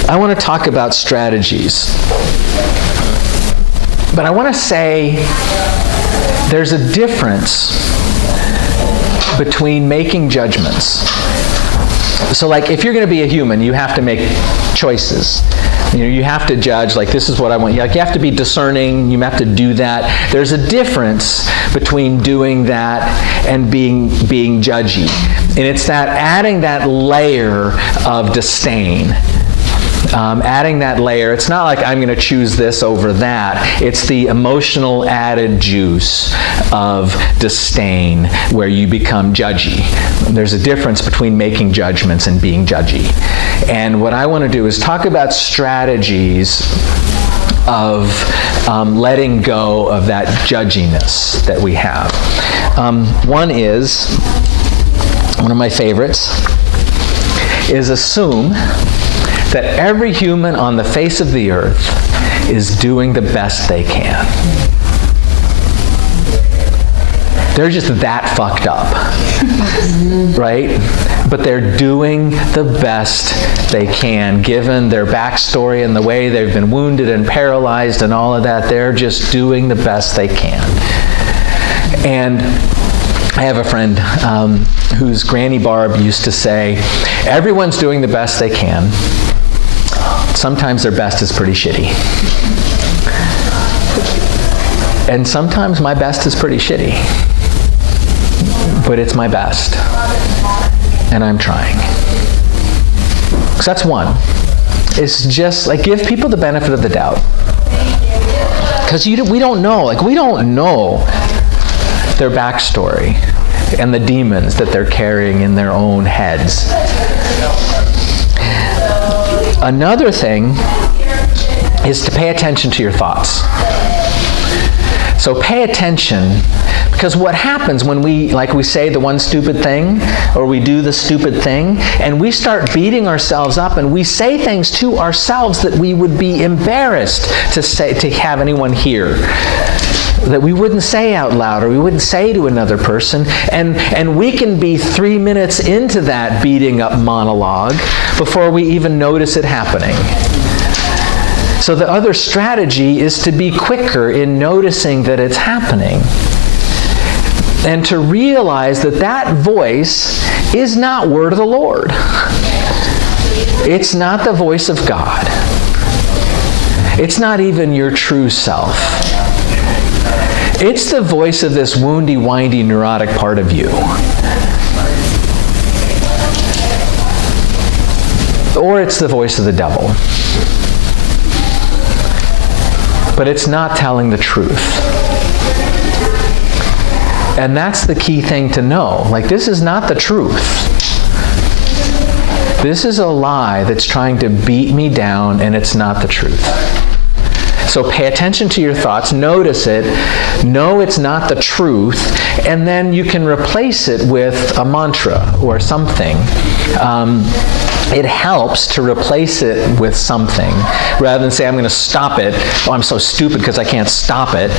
I want to talk about strategies. But I want to say there's a difference between making judgments. So like if you're going to be a human, you have to make choices. You have to judge, like, this is what I want. Like, you have to be discerning. You have to do that. There's a difference between doing that and being judgy. And it's that adding that layer of disdain. Adding that layer. It's not like I'm going to choose this over that. It's the emotional added juice of disdain where you become judgy. There's a difference between making judgments and being judgy. And what I want to do is talk about strategies of letting go of that judginess that we have. One of my favorites is assume that every human on the face of the earth is doing the best they can. They're just that fucked up, right? But they're doing the best they can, given their backstory and the way they've been wounded and paralyzed and all of that. They're just doing the best they can. And I have a friend whose Granny Barb used to say, everyone's doing the best they can. Sometimes their best is pretty shitty. And sometimes my best is pretty shitty. But it's my best. And I'm trying. So that's one. It's just like give people the benefit of the doubt. Because we don't know. Like, we don't know their backstory and the demons that they're carrying in their own heads. Another thing is to pay attention to your thoughts. So pay attention, because what happens when we say the one stupid thing, or we do the stupid thing, and we start beating ourselves up, and we say things to ourselves that we would be embarrassed to have anyone hear. that we wouldn't say out loud or we wouldn't say to another person. And we can be 3 minutes into that beating up monologue before we even notice it happening. So the other strategy is to be quicker in noticing that it's happening. And to realize that that voice is not word of the Lord. It's not the voice of God. It's not even your true self. It's the voice of this woundy, windy, neurotic part of you. Or it's the voice of the devil. But it's not telling the truth. And that's the key thing to know. Like, this is not the truth. This is a lie that's trying to beat me down, and it's not the truth. So pay attention to your thoughts, notice it, know it's not the truth, and then you can replace it with a mantra or something. It helps to replace it with something rather than say, I'm going to stop it. Oh, I'm so stupid because I can't stop it.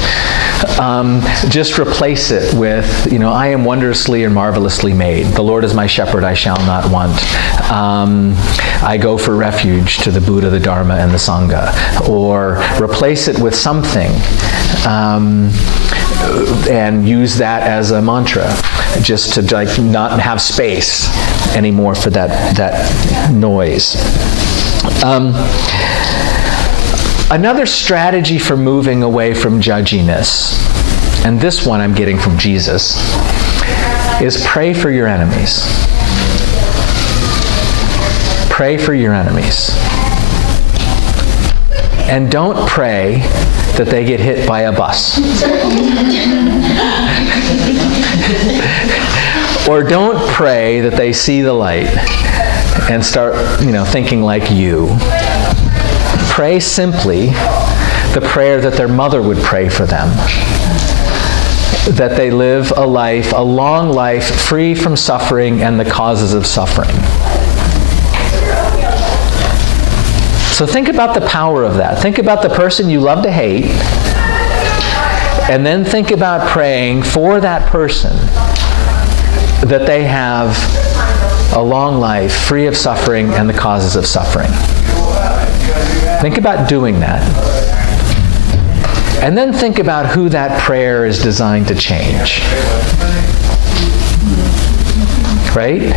Just replace it with, I am wondrously and marvelously made. The Lord is my shepherd, I shall not want. I go for refuge to the Buddha, the Dharma, and the Sangha. Or replace it with something. And use that as a mantra, just to not have space anymore for that noise. Another strategy for moving away from judginess, and this one I'm getting from Jesus, is pray for your enemies. Pray for your enemies. And don't pray that they get hit by a bus. Or don't pray that they see the light and start, thinking like you. Pray simply the prayer that their mother would pray for them. That they live a long life, free from suffering and the causes of suffering. So think about the power of that. Think about the person you love to hate, and then think about praying for that person that they have a long life, free of suffering and the causes of suffering. Think about doing that. And then think about who that prayer is designed to change. Right?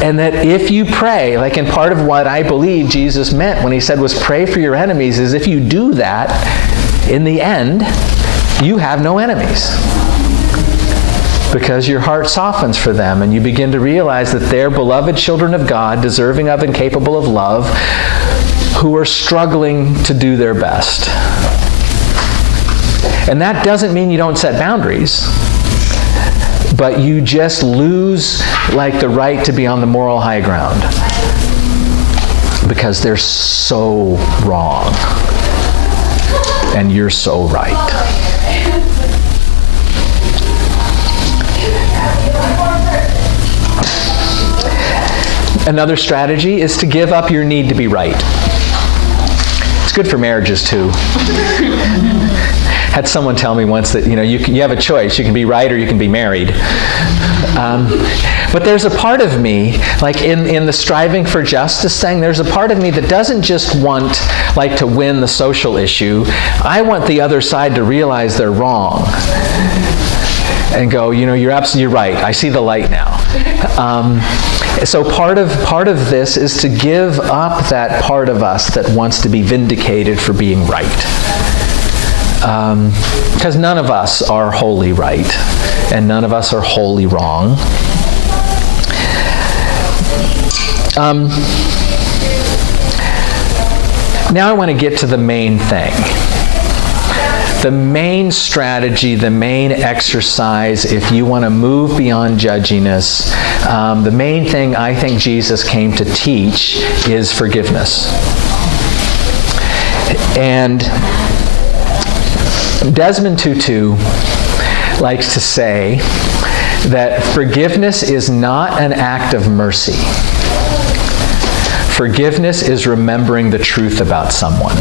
And that if you pray, and part of what I believe Jesus meant when he said was pray for your enemies, is if you do that, in the end, you have no enemies. Because your heart softens for them and you begin to realize that they're beloved children of God, deserving of and capable of love, who are struggling to do their best. And that doesn't mean you don't set boundaries. But you just lose the right to be on the moral high ground because they're so wrong and you're so right. Another strategy is to give up your need to be right. It's good for marriages too. Had someone tell me once that you have a choice. You can be right or you can be married. But there's a part of me, in the striving for justice thing, there's a part of me that doesn't just want to win the social issue. I want the other side to realize they're wrong and go, you're right. I see the light now. So part of this is to give up that part of us that wants to be vindicated for being right. Because none of us are wholly right, and none of us are wholly wrong. Now I want to get to the main thing. The main strategy, the main exercise, if you want to move beyond judginess, the main thing I think Jesus came to teach is forgiveness. And Desmond Tutu likes to say that forgiveness is not an act of mercy. Forgiveness is remembering the truth about someone.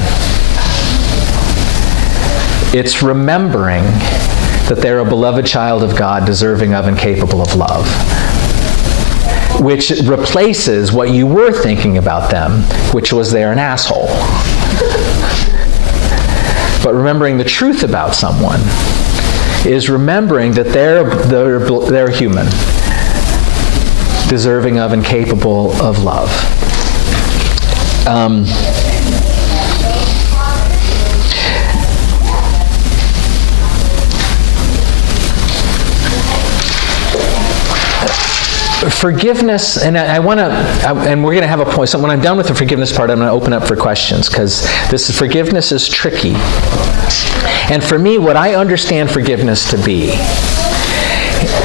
It's remembering that they're a beloved child of God, deserving of and capable of love, which replaces what you were thinking about them, which was they're an asshole. But remembering the truth about someone is remembering that they're human, deserving of and capable of love. Forgiveness, and I want to, and we're going to have a point. So when I'm done with the forgiveness part, I'm going to open up for questions, because forgiveness is tricky. And for me, what I understand forgiveness to be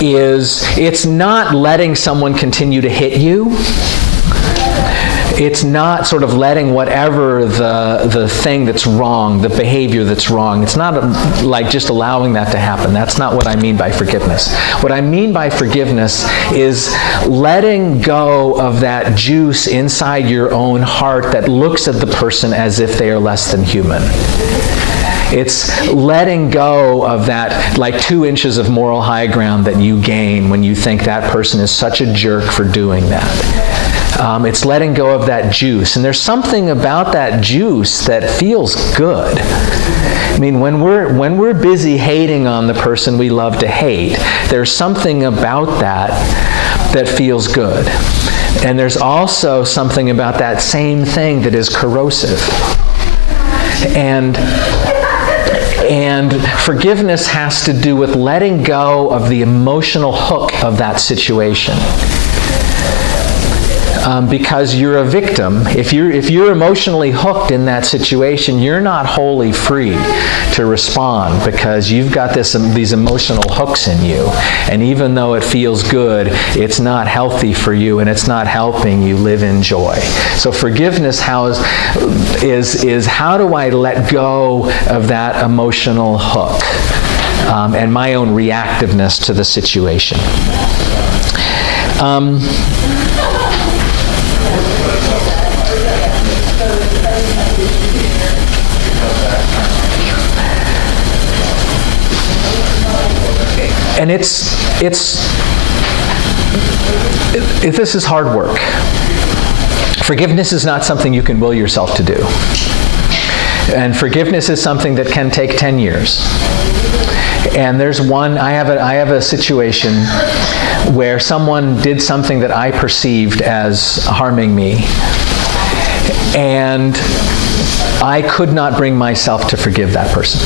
is it's not letting someone continue to hit you. It's not sort of letting whatever the thing that's wrong, the behavior that's wrong, it's not like just allowing that to happen. That's not what I mean by forgiveness. What I mean by forgiveness is letting go of that juice inside your own heart that looks at the person as if they are less than human. It's letting go of that, like 2 inches of moral high ground that you gain when you think that person is such a jerk for doing that. It's letting go of that juice. And there's something about that juice that feels good. I mean, when we're busy hating on the person we love to hate, there's something about that feels good. And there's also something about that same thing that is corrosive. And forgiveness has to do with letting go of the emotional hook of that situation. Because you're a victim. If you're emotionally hooked in that situation, you're not wholly free to respond, because you've got these emotional hooks in you. And even though it feels good, it's not healthy for you, and it's not helping you live in joy. So forgiveness is how do I let go of that emotional hook and my own reactiveness to the situation. And this is hard work. Forgiveness is not something you can will yourself to do. And forgiveness is something that can take 10 years. And I have a situation where someone did something that I perceived as harming me. And I could not bring myself to forgive that person.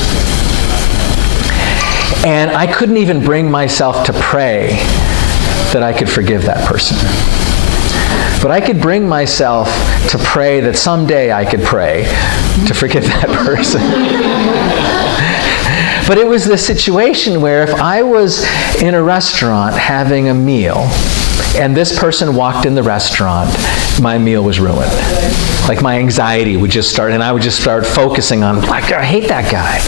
And I couldn't even bring myself to pray that I could forgive that person. But I could bring myself to pray that someday I could pray to forgive that person. But it was the situation where if I was in a restaurant having a meal, and this person walked in the restaurant, my meal was ruined. Like my anxiety would just start, and I would just start focusing on, like, I hate that guy.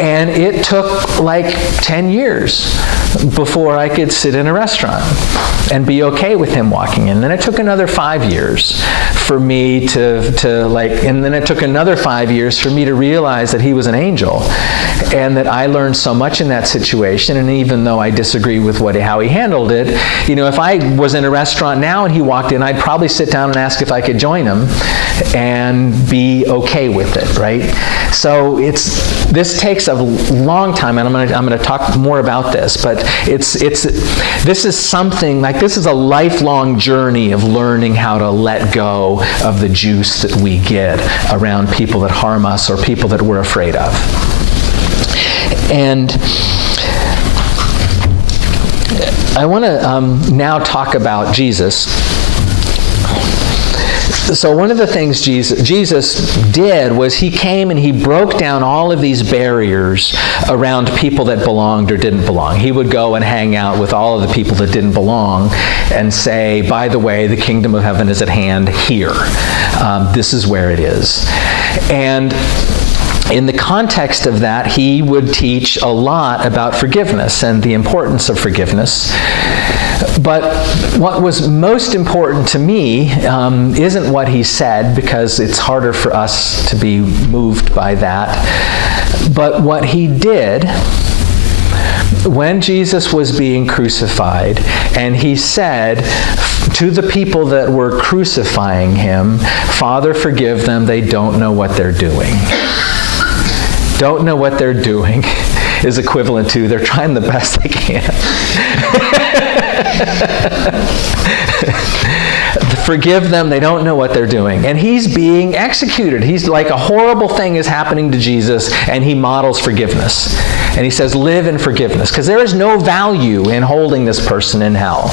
And it took like 10 years before I could sit in a restaurant and be okay with him walking in. And then it took another 5 years for me and then it took another 5 years for me to realize that he was an angel, and that I learned so much in that situation. And even though I disagree with how he handled it, if I was in a restaurant now and he walked in, I'd probably sit down and ask if I could join him and be okay with it, right? So this takes a long time, and I'm going to talk more about this, but this is something like, this is a lifelong journey of learning how to let go of the juice that we get around people that harm us or people that we're afraid of. And I want to now talk about Jesus. So one of the things Jesus did was he came and he broke down all of these barriers around people that belonged or didn't belong. He would go and hang out with all of the people that didn't belong and say, by the way, the kingdom of heaven is at hand here. This is where it is. And in the context of that, he would teach a lot about forgiveness and the importance of forgiveness. But what was most important to me isn't what he said, because it's harder for us to be moved by that, but what he did when Jesus was being crucified, and he said to the people that were crucifying him, "Father, forgive them, they don't know what they're doing." Don't know what they're doing is equivalent to they're trying the best they can. Forgive them, they don't know what they're doing. And he's being executed. He's like, a horrible thing is happening to Jesus, and he models forgiveness. And he says, live in forgiveness, because there is no value in holding this person in hell.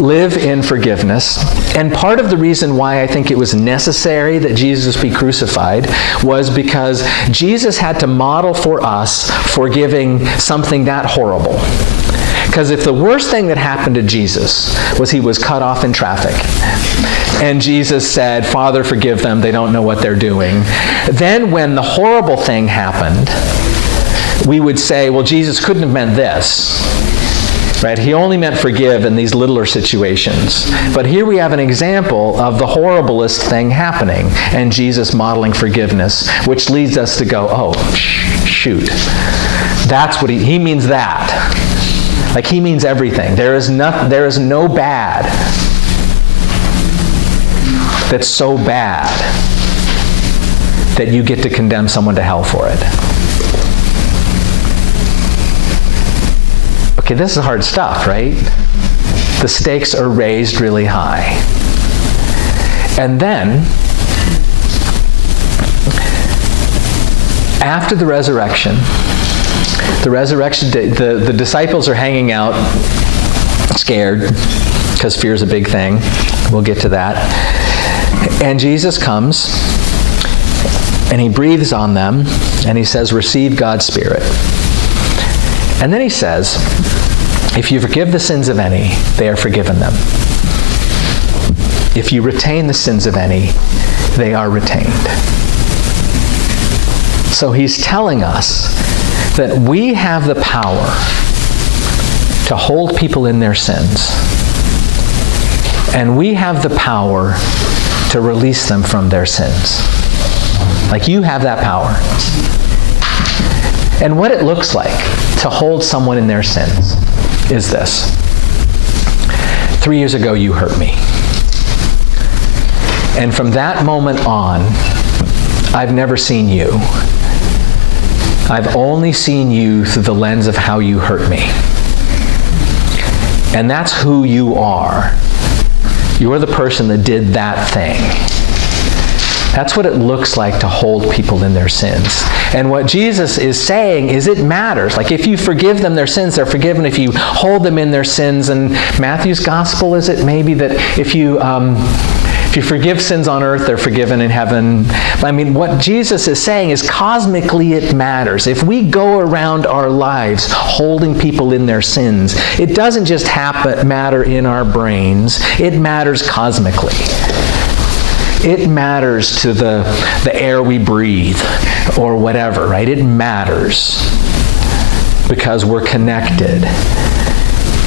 Live in forgiveness. And part of the reason why I think it was necessary that Jesus be crucified was because Jesus had to model for us forgiving something that horrible. Because if the worst thing that happened to Jesus was he was cut off in traffic, and Jesus said, "Father, forgive them, they don't know what they're doing," then when the horrible thing happened, we would say, well, Jesus couldn't have meant this. Right? He only meant forgive in these littler situations. But here we have an example of the horriblest thing happening, and Jesus modeling forgiveness, which leads us to go, oh, shoot. That's what he means that. Like, he means everything. There is no bad that's so bad that you get to condemn someone to hell for it. Okay, this is hard stuff, right? The stakes are raised really high. And then, after the resurrection, the disciples are hanging out, scared, because fear is a big thing. We'll get to that. And Jesus comes, and he breathes on them, and he says, receive God's Spirit. And then he says, if you forgive the sins of any, they are forgiven them. If you retain the sins of any, they are retained. So he's telling us that we have the power to hold people in their sins. And we have the power to release them from their sins. Like, you have that power. And what it looks like to hold someone in their sins is this. 3 years ago, you hurt me. And from that moment on, I've never seen you. I've only seen you through the lens of how you hurt me. And that's who you are. You're the person that did that thing. That's what it looks like to hold people in their sins. And what Jesus is saying is it matters. Like, if you forgive them their sins, they're forgiven. If you hold them in their sins, and Matthew's gospel, is it maybe that if you forgive sins on earth, they're forgiven in heaven. I mean, what Jesus is saying is cosmically it matters. If we go around our lives holding people in their sins, it doesn't just matter in our brains. It matters cosmically. It matters to the air we breathe or whatever, right? It matters because we're connected.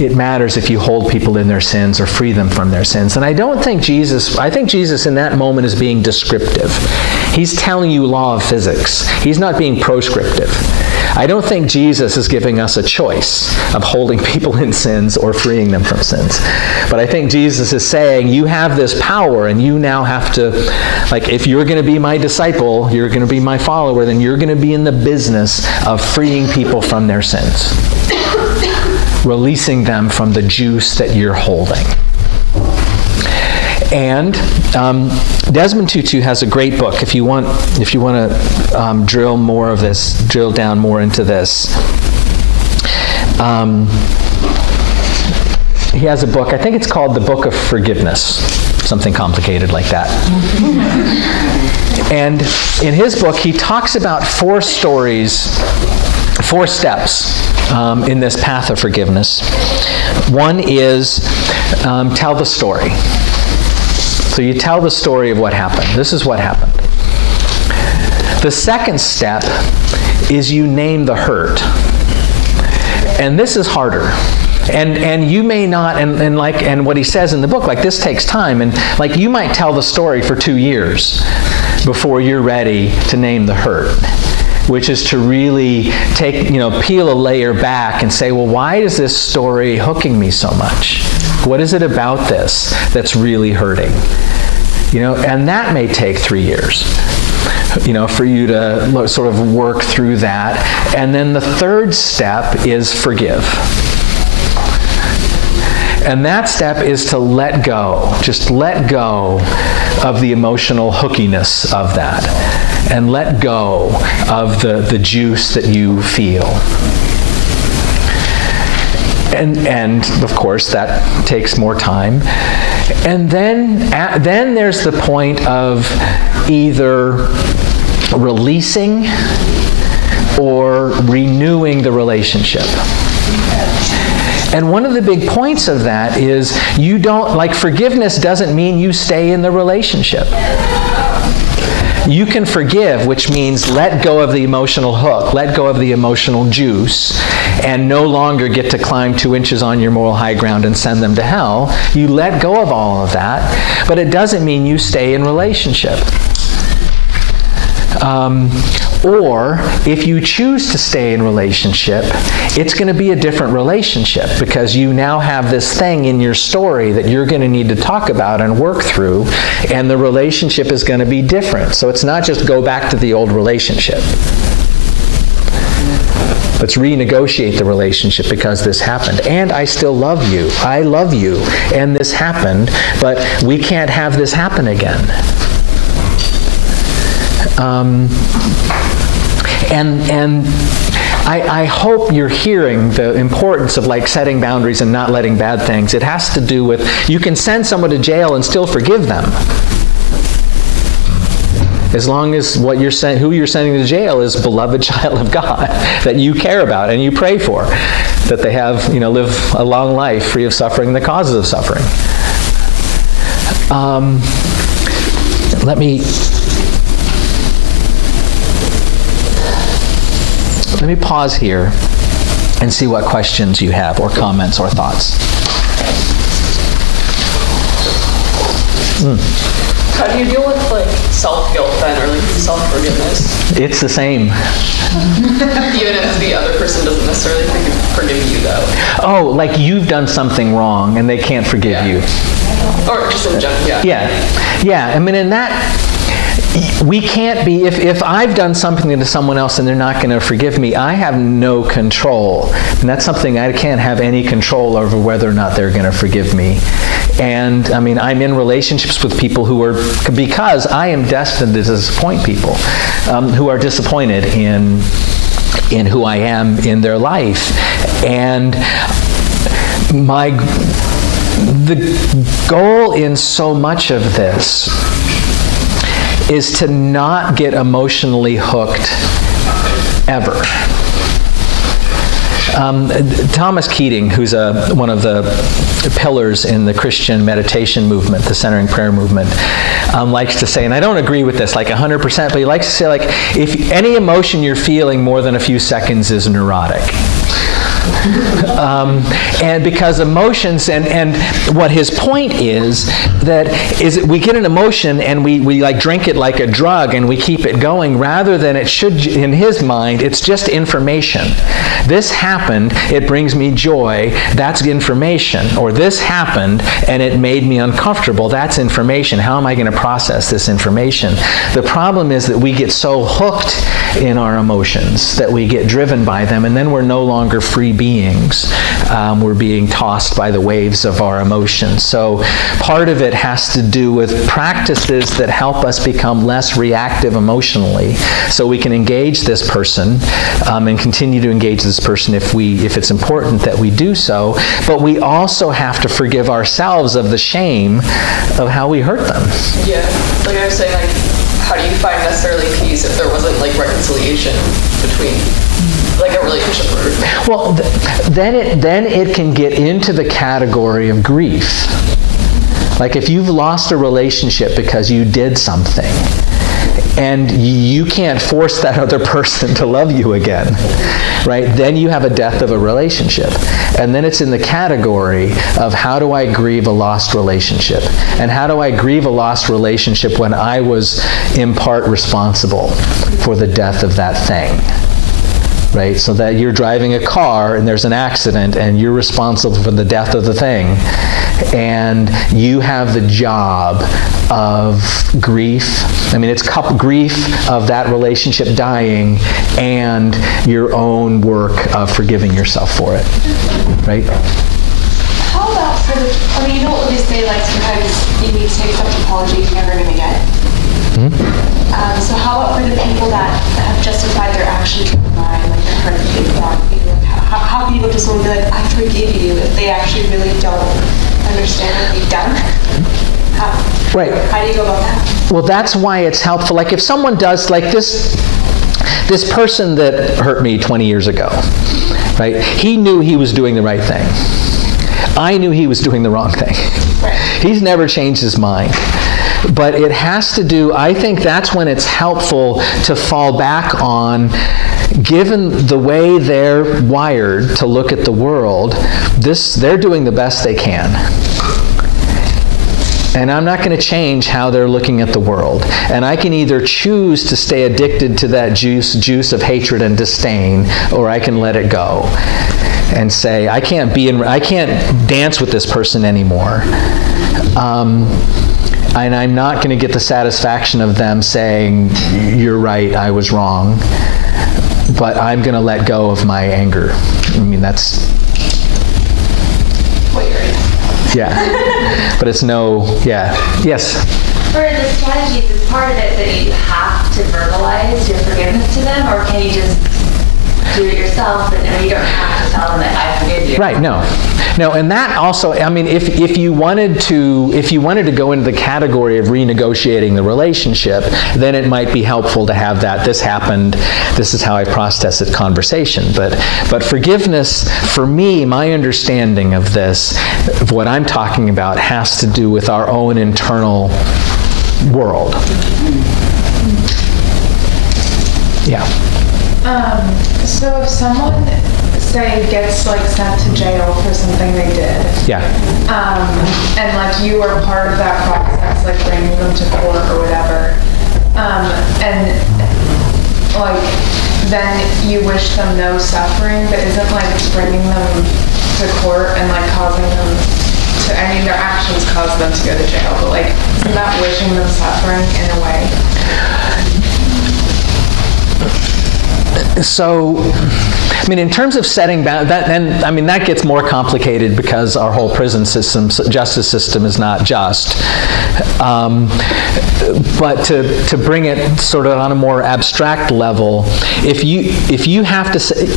It matters if you hold people in their sins or free them from their sins. And I think Jesus in that moment is being descriptive. He's telling you law of physics. He's not being proscriptive. I don't think Jesus is giving us a choice of holding people in sins or freeing them from sins. But I think Jesus is saying, you have this power, and you now have to, like, if you're going to be my disciple, you're going to be my follower, then you're going to be in the business of freeing people from their sins. Releasing them from the juice that you're holding. And Desmond Tutu has a great book. If you want to drill down more into this. He has a book. I think it's called The Book of Forgiveness. Something complicated like that. And in his book, he talks about 4 steps in this path of forgiveness. One is tell the story. So you tell the story of what happened. This is what happened. The second step is you name the hurt. And this is harder. And you may not, and what he says in the book, like, this takes time, and like, you might tell the story for 2 years before you're ready to name the hurt, which is to really peel a layer back and say, well, why is this story hooking me so much? What is it about this that's really hurting? And that may take 3 years, for you to sort of work through that. And then the third step is forgive. And that step is to let go. Just let go of the emotional hookiness of that. And let go of the juice that you feel. And of course, that takes more time. And then there's the point of either releasing or renewing the relationship. And one of the big points of that is forgiveness doesn't mean you stay in the relationship. You can forgive, which means let go of the emotional hook, let go of the emotional juice, and no longer get to climb 2 inches on your moral high ground and send them to hell. You let go of all of that, but it doesn't mean you stay in relationship. Or if you choose to stay in relationship, it's going to be a different relationship because you now have this thing in your story that you're going to need to talk about and work through, and the relationship is going to be different. So it's not just go back to the old relationship. Let's renegotiate the relationship because this happened. And I still love you. I love you. And this happened, but we can't have this happen again. And I hope you're hearing the importance of setting boundaries and not letting bad things. It has to do with, you can send someone to jail and still forgive them. As long as who you're sending to jail is a beloved child of God that you care about and you pray for, that they have, live a long life free of suffering and the causes of suffering. Let me pause here and see what questions you have, or comments, or thoughts. How do you deal with self-guilt then, or self-forgiveness? It's the same. Even if the other person doesn't necessarily forgive you, though. Oh, you've done something wrong and they can't forgive you. Or just in general, Yeah. I mean, in that, we can't be, if I've done something to someone else and they're not going to forgive me, I have no control. And that's something I can't have any control over, whether or not they're going to forgive me. And I mean, I'm in relationships with people because I am destined to disappoint people, who are disappointed in who I am in their life. And the goal in so much of this is to not get emotionally hooked ever. Thomas Keating, who's one of the pillars in the Christian meditation movement, the centering prayer movement, likes to say, and I don't agree with this 100%, but he likes to say, if any emotion you're feeling more than a few seconds is neurotic. And because emotions, and what his point is we get an emotion and we drink it like a drug and we keep it going, rather than it should, in his mind, it's just information. This happened, it brings me joy, that's information. Or this happened and it made me uncomfortable, that's information. How am I going to process this information? The problem is that we get so hooked in our emotions that we get driven by them, and then we're no longer free beings. We're being tossed by the waves of our emotions. So part of it has to do with practices that help us become less reactive emotionally, so we can engage this person and continue to engage this person if it's important that we do so. But we also have to forgive ourselves of the shame of how we hurt them. Yeah, like I was saying, how do you find necessarily peace if there wasn't reconciliation between a relationship? Well, then it can get into the category of grief. If you've lost a relationship because you did something, and you can't force that other person to love you again, right? Then you have a death of a relationship. And then it's in the category of, how do I grieve a lost relationship? And how do I grieve a lost relationship when I was in part responsible for the death of that thing? Right? So that you're driving a car and there's an accident and you're responsible for the death of the thing, and you have the job of grief. I mean, it's grief of that relationship dying and your own work of forgiving yourself for it. Right? How about for the, I mean, you know what they say, like, sometimes you need to take some apology you're never going to get. So how about for the people that have justified their actions in the mind, like they're hurting people, like, how can you go to someone and be like, I forgive you, if they actually really don't understand what they've done? How do you go about that? Well, that's why it's helpful. Like if someone does, like this person that hurt me 20 years ago, right? He knew he was doing the right thing. I knew he was doing the wrong thing. Right. He's never changed his mind. But it has to do, I think that's when it's helpful to fall back on, given the way they're wired to look at the world, they're doing the best they can. And I'm not going to change how they're looking at the world. And I can either choose to stay addicted to that juice of hatred and disdain, or I can let it go and say, I can't dance with this person anymore. And I'm not going to get the satisfaction of them saying, you're right, I was wrong. But I'm going to let go of my anger. I mean, that's... What you're in. Yeah. But it's yes. For the strategies, is part of it that you have to verbalize your forgiveness to them, or can you just do it yourself and you don't have to tell them that I forgive you? Right, no, and that also, I mean, if you wanted to go into the category of renegotiating the relationship, then it might be helpful to have that, this happened, this is how I process it conversation. But forgiveness, for me, my understanding of this, of what I'm talking about, has to do with our own internal world. Yeah. So if someone, say, gets like sent to jail for something they did, Yeah. And like you are part of that process, like bringing them to court or whatever, and like then you wish them no suffering, but isn't like bringing them to court and like causing them to, I mean, their actions cause them to go to jail, but like isn't that wishing them suffering in a way? So, I mean, in terms of setting that gets more complicated because our whole prison system, justice system, is not just. But to bring it sort of on a more abstract level, if you have to say,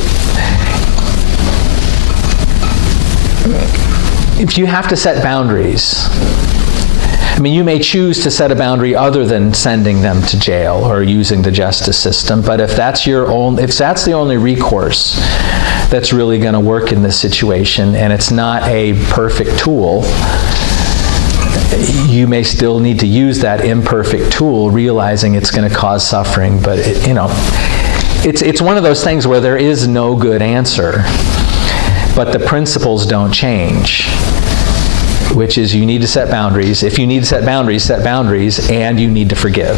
if you have to set boundaries, I mean, you may choose to set a boundary other than sending them to jail or using the justice system, but if that's the only recourse that's really going to work in this situation, and it's not a perfect tool, you may still need to use that imperfect tool, realizing it's going to cause suffering. But it's one of those things where there is no good answer, but the principles don't change. Which is, you need to set boundaries. If you need to set boundaries, and you need to forgive.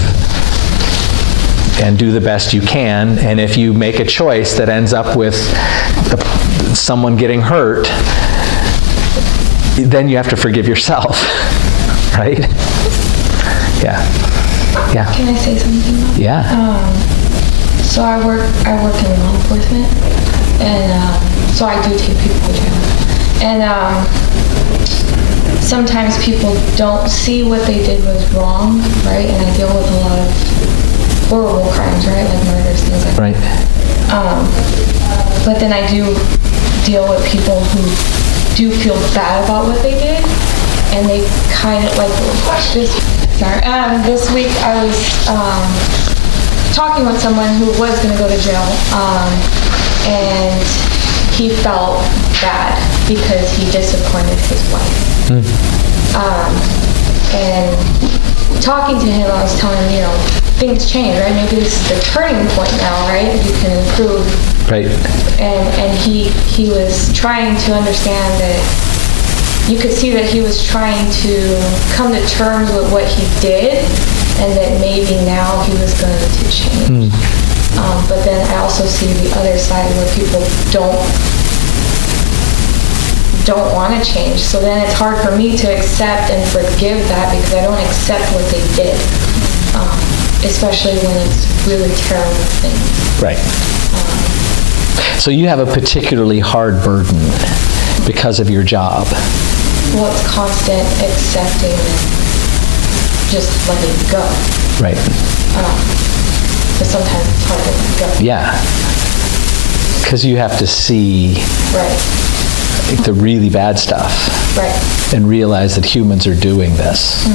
And do the best you can. And if you make a choice that ends up with someone getting hurt, then you have to forgive yourself. Right? Yeah. Yeah. Can I say something about that? Yeah. So I work in law enforcement, and so I do take people to jail. And sometimes people don't see what they did was wrong, right? And I deal with a lot of horrible crimes, right? Like murders, things like Right. that. But then I do deal with people who do feel bad about what they did, and they kind of like this week I was talking with someone who was going to go to jail, and he felt bad because he disappointed his wife. And talking to him, I was telling him, things change, right? Maybe this is the turning point now, right? You can improve. Right. And he was trying to understand that, you could see that he was trying to come to terms with what he did, and that maybe now he was going to change. But then I also see the other side where people don't want to change. So then it's hard for me to accept and forgive that, because I don't accept what they did, especially when it's really terrible things. Right. So you have a particularly hard burden because of your job. Well, it's constant accepting and just letting go. Right. But sometimes it's hard to let go. Yeah. Because you have to see Right. the really bad stuff. Right. And realize that humans are doing this.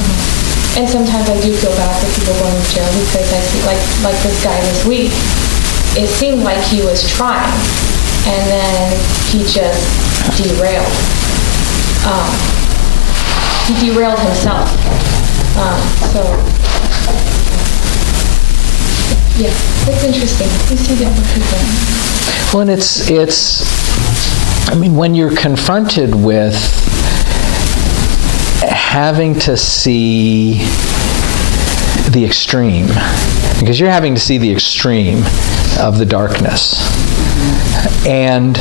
And sometimes I do feel bad for people going to jail, because I see, like this guy this week, it seemed like he was trying, and then he just derailed. He derailed himself. So, yeah, it's interesting. You see different people. Well, and it's, I mean, when you're confronted with having to see the extreme, because you're having to see the extreme of the darkness. And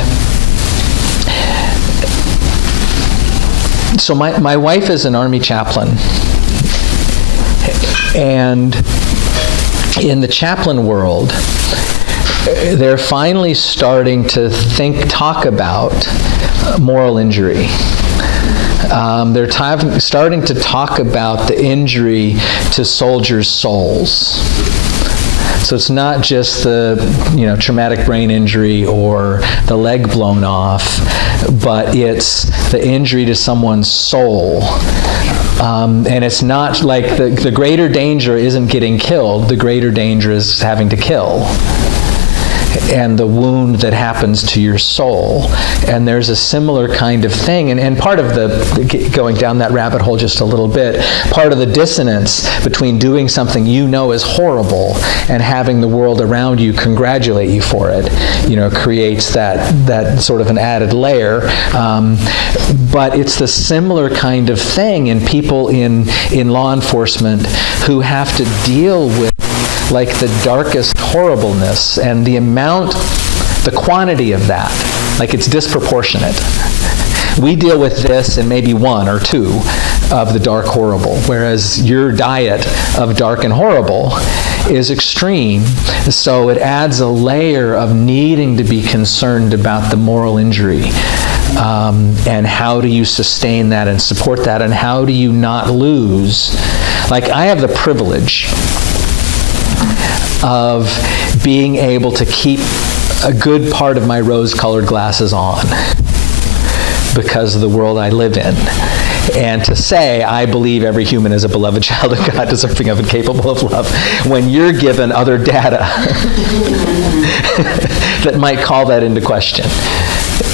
so my wife is an Army chaplain, and in the chaplain world, they're finally starting to talk about moral injury. They're starting to talk about the injury to soldiers' souls. So it's not just the traumatic brain injury or the leg blown off, but it's the injury to someone's soul. And it's not like the greater danger isn't getting killed, the greater danger is having to kill. And the wound that happens to your soul. And there's a similar kind of thing. And part of going down that rabbit hole just a little bit, part of the dissonance between doing something you know is horrible and having the world around you congratulate you for it, creates that sort of an added layer. But it's the similar kind of thing in people in law enforcement who have to deal with like the darkest horribleness, and the quantity of that, like it's disproportionate. We deal with this in maybe 1 or 2 of the dark horrible, whereas your diet of dark and horrible is extreme. So it adds a layer of needing to be concerned about the moral injury. And how do you sustain that and support that, and how do you not lose? Like, I have the privilege of being able to keep a good part of my rose-colored glasses on because of the world I live in. And to say, I believe every human is a beloved child of God, deserving of and capable of love, when you're given other data that might call that into question.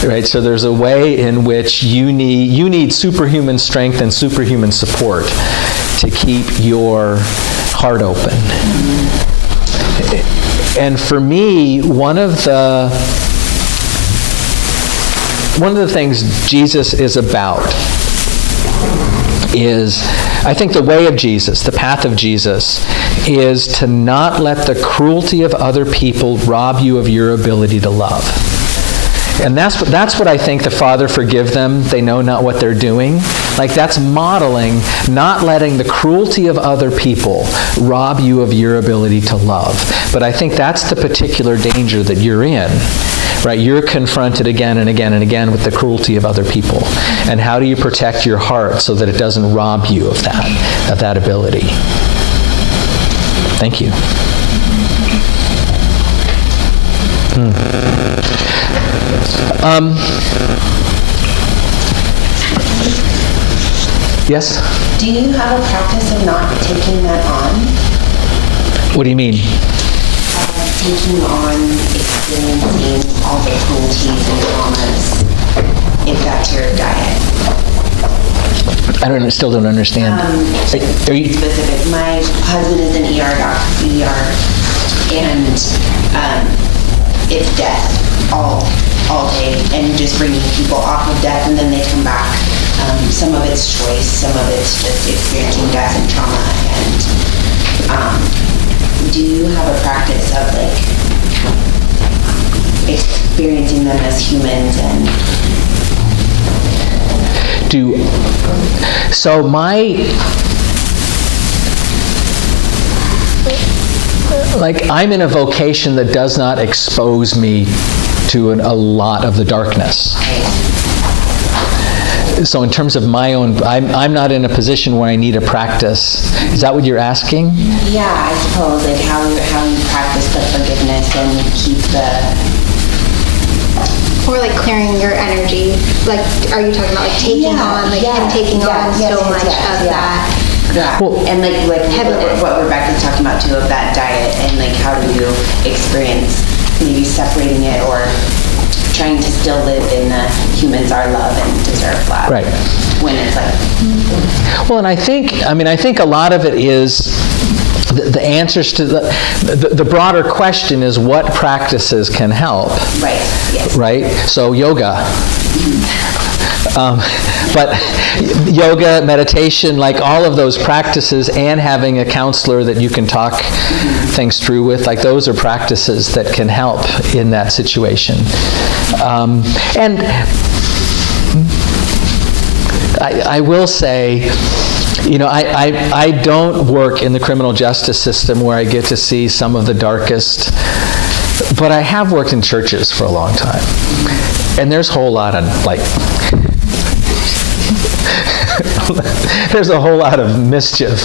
Right? So there's a way in which you need superhuman strength and superhuman support to keep your heart open. And for me, one of the things Jesus is about is, I think the way of Jesus, the path of Jesus, is to not let the cruelty of other people rob you of your ability to love. And that's what I think the Father forgive them, they know not what they're doing. Like, that's modeling not letting the cruelty of other people rob you of your ability to love. But I think that's the particular danger that you're in. Right? You're confronted again and again and again with the cruelty of other people. And how do you protect your heart so that it doesn't rob you of that ability? Thank you. Yes? Do you have a practice of not taking that on? What do you mean? Taking on experiencing all the cruelties and traumas, if that's your diet. still don't understand. Are you, Specific. My husband is an ER, and it's death all day, and just bringing people off of death, and then they come back. Some of it's choice, some of it's just experiencing death and trauma. And do you have a practice of experiencing them as humans and? I'm in a vocation that does not expose me to a lot of the darkness. So in terms of my own, I'm not in a position where I need a practice. Is that what you're asking? Yeah, I suppose, how you practice the forgiveness and keep the... Or clearing your energy. Are you talking about taking on, him taking on so much of that? Yeah, well, and what Rebecca's talking about too, of that diet, and how do you experience maybe separating it or trying to still live in the humans are love and deserve love. Right. When it's Well, and I think a lot of it is the answers to the broader question is what practices can help. Right. Yes. Right? So yoga. But yoga, meditation, all of those practices, and having a counselor that you can talk things through with, those are practices that can help in that situation. And I will say, I don't work in the criminal justice system where I get to see some of the darkest, but I have worked in churches for a long time. And there's a whole lot of, there's a whole lot of mischief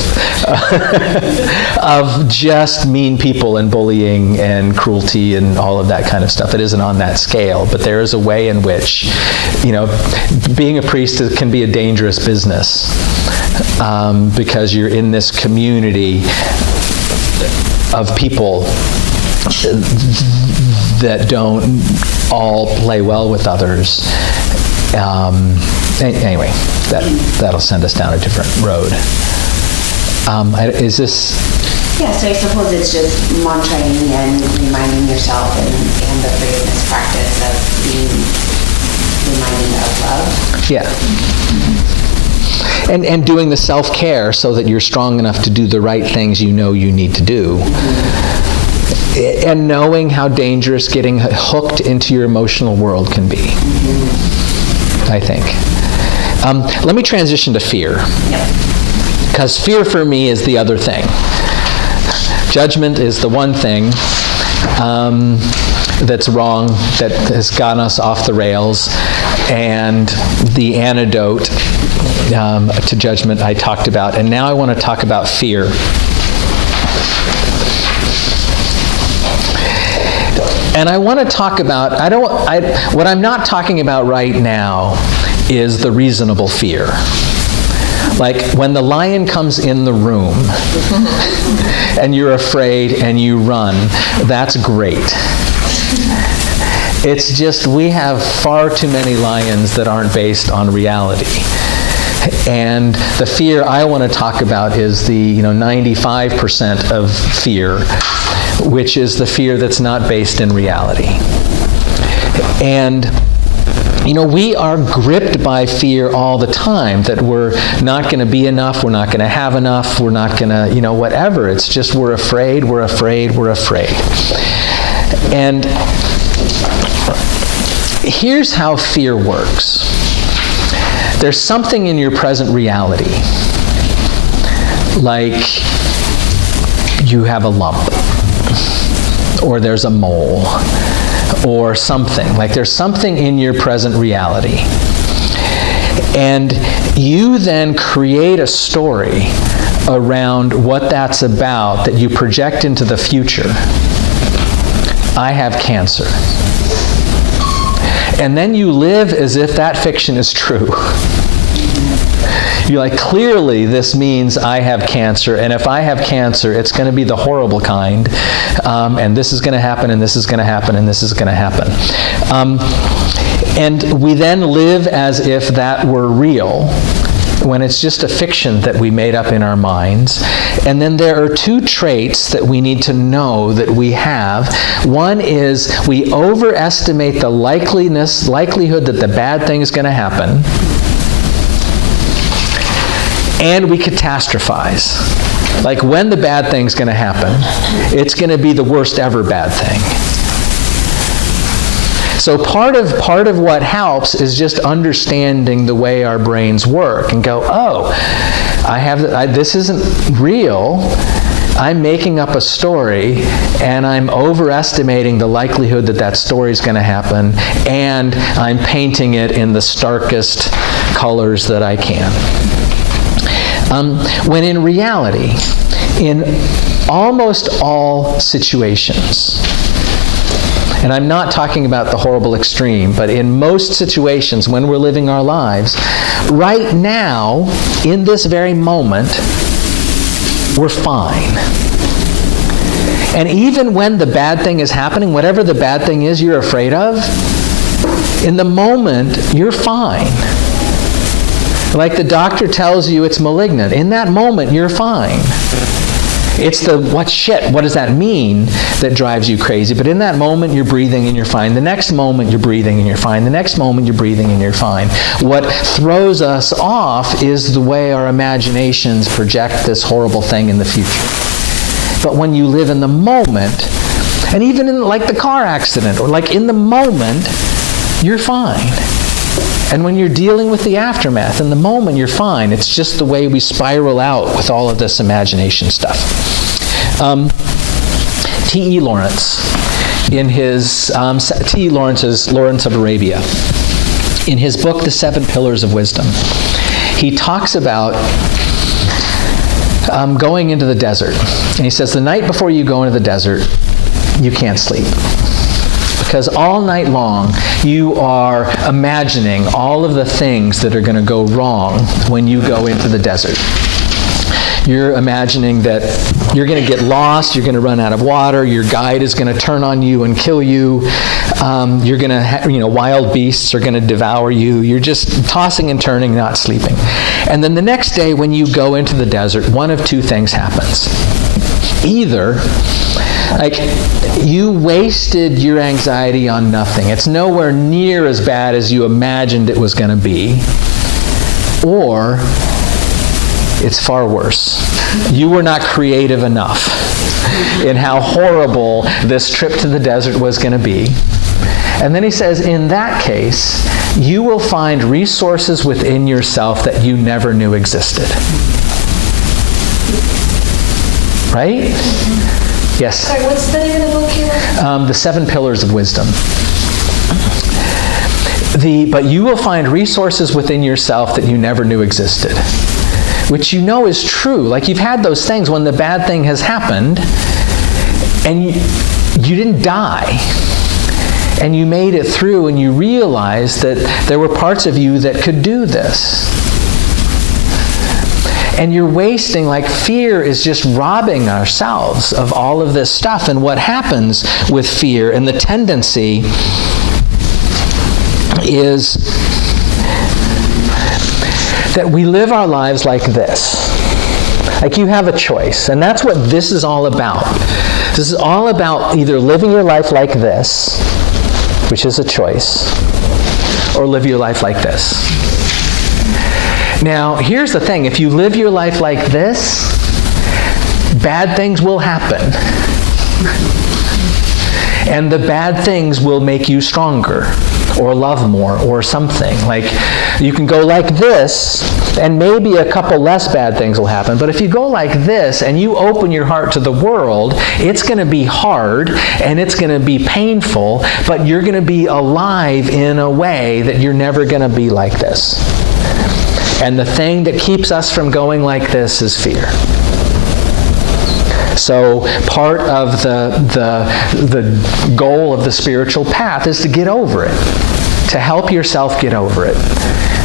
of just mean people and bullying and cruelty and all of that kind of stuff. It isn't on that scale, but there is a way in which, being a priest can be a dangerous business because you're in this community of people that don't all play well with others. Anyway, that'll send us down a different road. Is this? Yeah, so I suppose it's just mantraing and reminding yourself and the forgiveness practice of being reminded of love. Yeah. And doing the self-care so that you're strong enough to do the right things you need to do. And knowing how dangerous getting hooked into your emotional world can be, I think. Let me transition to fear. Because fear for me is the other thing. Judgment is the one thing that's wrong, that has gotten us off the rails. And the antidote to judgment I talked about. And now I want to talk about fear. And I want to talk about, what I'm not talking about right now is the reasonable fear. When the lion comes in the room and you're afraid and you run, that's great. It's just we have far too many lions that aren't based on reality. And the fear I want to talk about is the 95% of fear, which is the fear that's not based in reality. And we are gripped by fear all the time, that we're not going to be enough, we're not going to have enough, we're not going to, whatever. It's just we're afraid, we're afraid, we're afraid. And here's how fear works. There's something in your present reality, you have a lump, or there's a mole, or something. There's something in your present reality. And you then create a story around what that's about that you project into the future. I have cancer. And then you live as if that fiction is true. You're clearly this means I have cancer, and if I have cancer, it's going to be the horrible kind, and this is going to happen, and this is going to happen, and this is going to happen. And we then live as if that were real, when it's just a fiction that we made up in our minds. And then there are two traits that we need to know that we have. One is we overestimate the likelihood that the bad thing is going to happen, and we catastrophize. Like when the bad thing's going to happen, it's going to be the worst ever bad thing. So part of what helps is just understanding the way our brains work and go, oh, this isn't real. I'm making up a story, and I'm overestimating the likelihood that that story is going to happen, and I'm painting it in the starkest colors that I can. When in reality, in almost all situations, and I'm not talking about the horrible extreme, but in most situations when we're living our lives, right now, in this very moment, we're fine. And even when the bad thing is happening, whatever the bad thing is you're afraid of, in the moment, you're fine. Like the doctor tells you it's malignant. In that moment, you're fine. It's the what does that mean that drives you crazy? But in that moment, you're breathing and you're fine. The next moment, you're breathing and you're fine. The next moment, you're breathing and you're fine. What throws us off is the way our imaginations project this horrible thing in the future. But when you live in the moment, and even in like the car accident, or like in the moment, you're fine. And when you're dealing with the aftermath, in the moment, you're fine. It's just the way we spiral out with all of this imagination stuff. T.E. Lawrence, in his, T.E. Lawrence is Lawrence of Arabia. In his book, The 7 Pillars of Wisdom, he talks about going into the desert. And he says, the night before you go into the desert, you can't sleep. Because all night long, you are imagining all of the things that are going to go wrong when you go into the desert. You're imagining that you're going to get lost, you're going to run out of water, your guide is going to turn on you and kill you, you're going to, wild beasts are going to devour you. You're just tossing and turning, not sleeping. And then the next day when you go into the desert, one of two things happens. Either you wasted your anxiety on nothing. It's nowhere near as bad as you imagined it was going to be. Or it's far worse. You were not creative enough in how horrible this trip to the desert was going to be. And then he says, in that case, you will find resources within yourself that you never knew existed. Right? Yes? Sorry, what's the name of the book here? The 7 Pillars of Wisdom. But you will find resources within yourself that you never knew existed. Which you know is true. Like you've had those things when the bad thing has happened, and you didn't die. And you made it through, and you realized that there were parts of you that could do this. And you're wasting, fear is just robbing ourselves of all of this stuff. And what happens with fear, and the tendency is that we live our lives like this. Like you have a choice. And that's what this is all about. This is all about either living your life like this, which is a choice, or live your life like this. Now, here's the thing. If you live your life like this, bad things will happen. And the bad things will make you stronger, or love more, or something. You can go like this, and maybe a couple less bad things will happen. But if you go like this, and you open your heart to the world, it's going to be hard, and it's going to be painful, but you're going to be alive in a way that you're never going to be like this. And the thing that keeps us from going like this is fear. So part of the goal of the spiritual path is to get over it, to help yourself get over it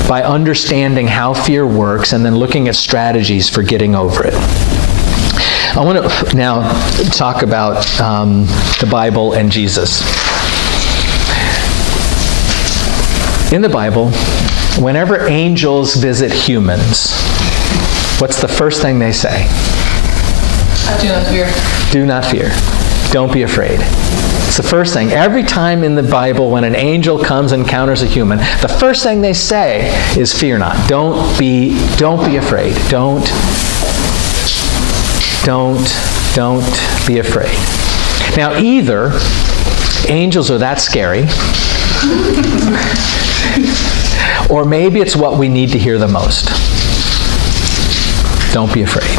by understanding how fear works and then looking at strategies for getting over it. I want to now talk about the Bible and Jesus. In the Bible, whenever angels visit humans, what's the first thing they say? Do not fear. Do not fear. Don't be afraid. It's the first thing. Every time in the Bible when an angel comes and encounters a human, the first thing they say is fear not. Don't be afraid. Don't be afraid. Now, either angels are that scary, or maybe it's what we need to hear the most. Don't be afraid.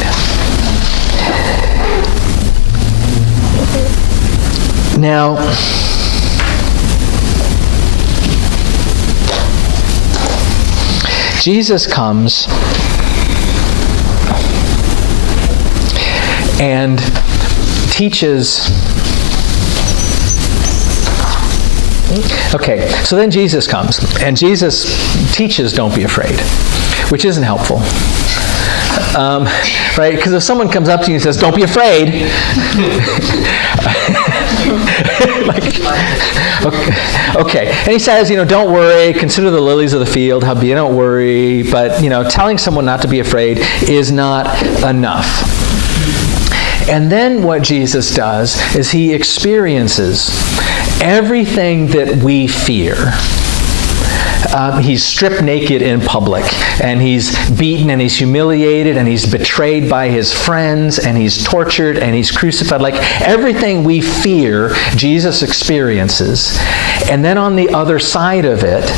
Now, Jesus comes and teaches. Okay, so then Jesus comes, and Jesus teaches don't be afraid, which isn't helpful. Right? Because if someone comes up to you and says, don't be afraid, okay. And he says, don't worry, consider the lilies of the field, don't worry. But, telling someone not to be afraid is not enough. And then what Jesus does is he experiences everything that we fear. He's stripped naked in public, and he's beaten, and he's humiliated, and he's betrayed by his friends, and he's tortured, and he's crucified. Like everything we fear, Jesus experiences. And then on the other side of it